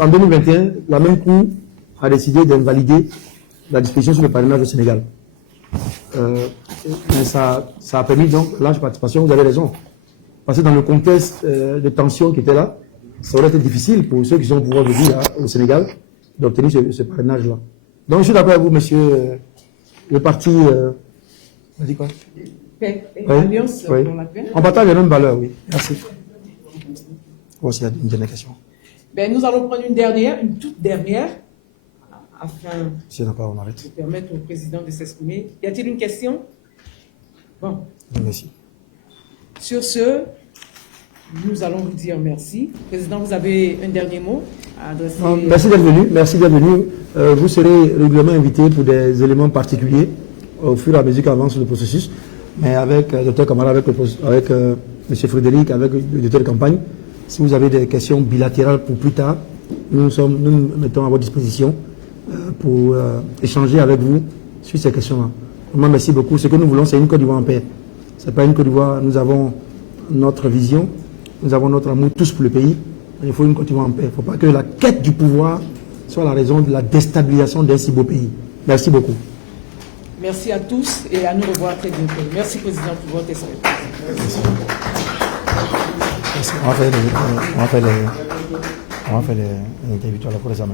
En 2021, la même Cour a décidé d'invalider la disposition sur le parrainage au Sénégal. Mais ça a permis donc large participation, vous avez raison. Parce que dans le contexte de tension qui était là, ça aurait été difficile pour ceux qui sont au pouvoir aujourd'hui au Sénégal d'obtenir ce parrainage-là. Donc je suis d'accord avec vous, monsieur, le parti... on dit quoi? Alliance Oui. pour la paix. On partage les mêmes valeurs, oui. Merci. Voici une dernière question. Ben, nous allons prendre une toute dernière, afin Si on n'a pas, on arrête. de permettre au président de s'exprimer. Y a-t-il une question? Bon. Merci. Sur ce, nous allons vous dire merci. Président, vous avez un dernier mot à adresser? Non, merci d'être venu. Merci d'être venu. Vous serez régulièrement invité pour des éléments particuliers au fur et à mesure qu'avance le processus. Mais avec le Dr Camara, avec M. Frédéric, avec le directeur de campagne, si vous avez des questions bilatérales pour plus tard, nous nous mettons à votre disposition pour échanger avec vous sur ces questions-là. Vraiment, merci beaucoup. Ce que nous voulons, c'est une Côte d'Ivoire en paix. Ce n'est pas une Côte d'Ivoire. Nous avons notre vision, nous avons notre amour tous pour le pays. Il faut une Côte d'Ivoire en paix. Il ne faut pas que la quête du pouvoir soit la raison de la déstabilisation d'un si beau pays. Merci beaucoup. Merci à tous et à nous revoir très bientôt. Merci, Président, pour votre expertise. Merci. On va faire les interviews à la prochaine.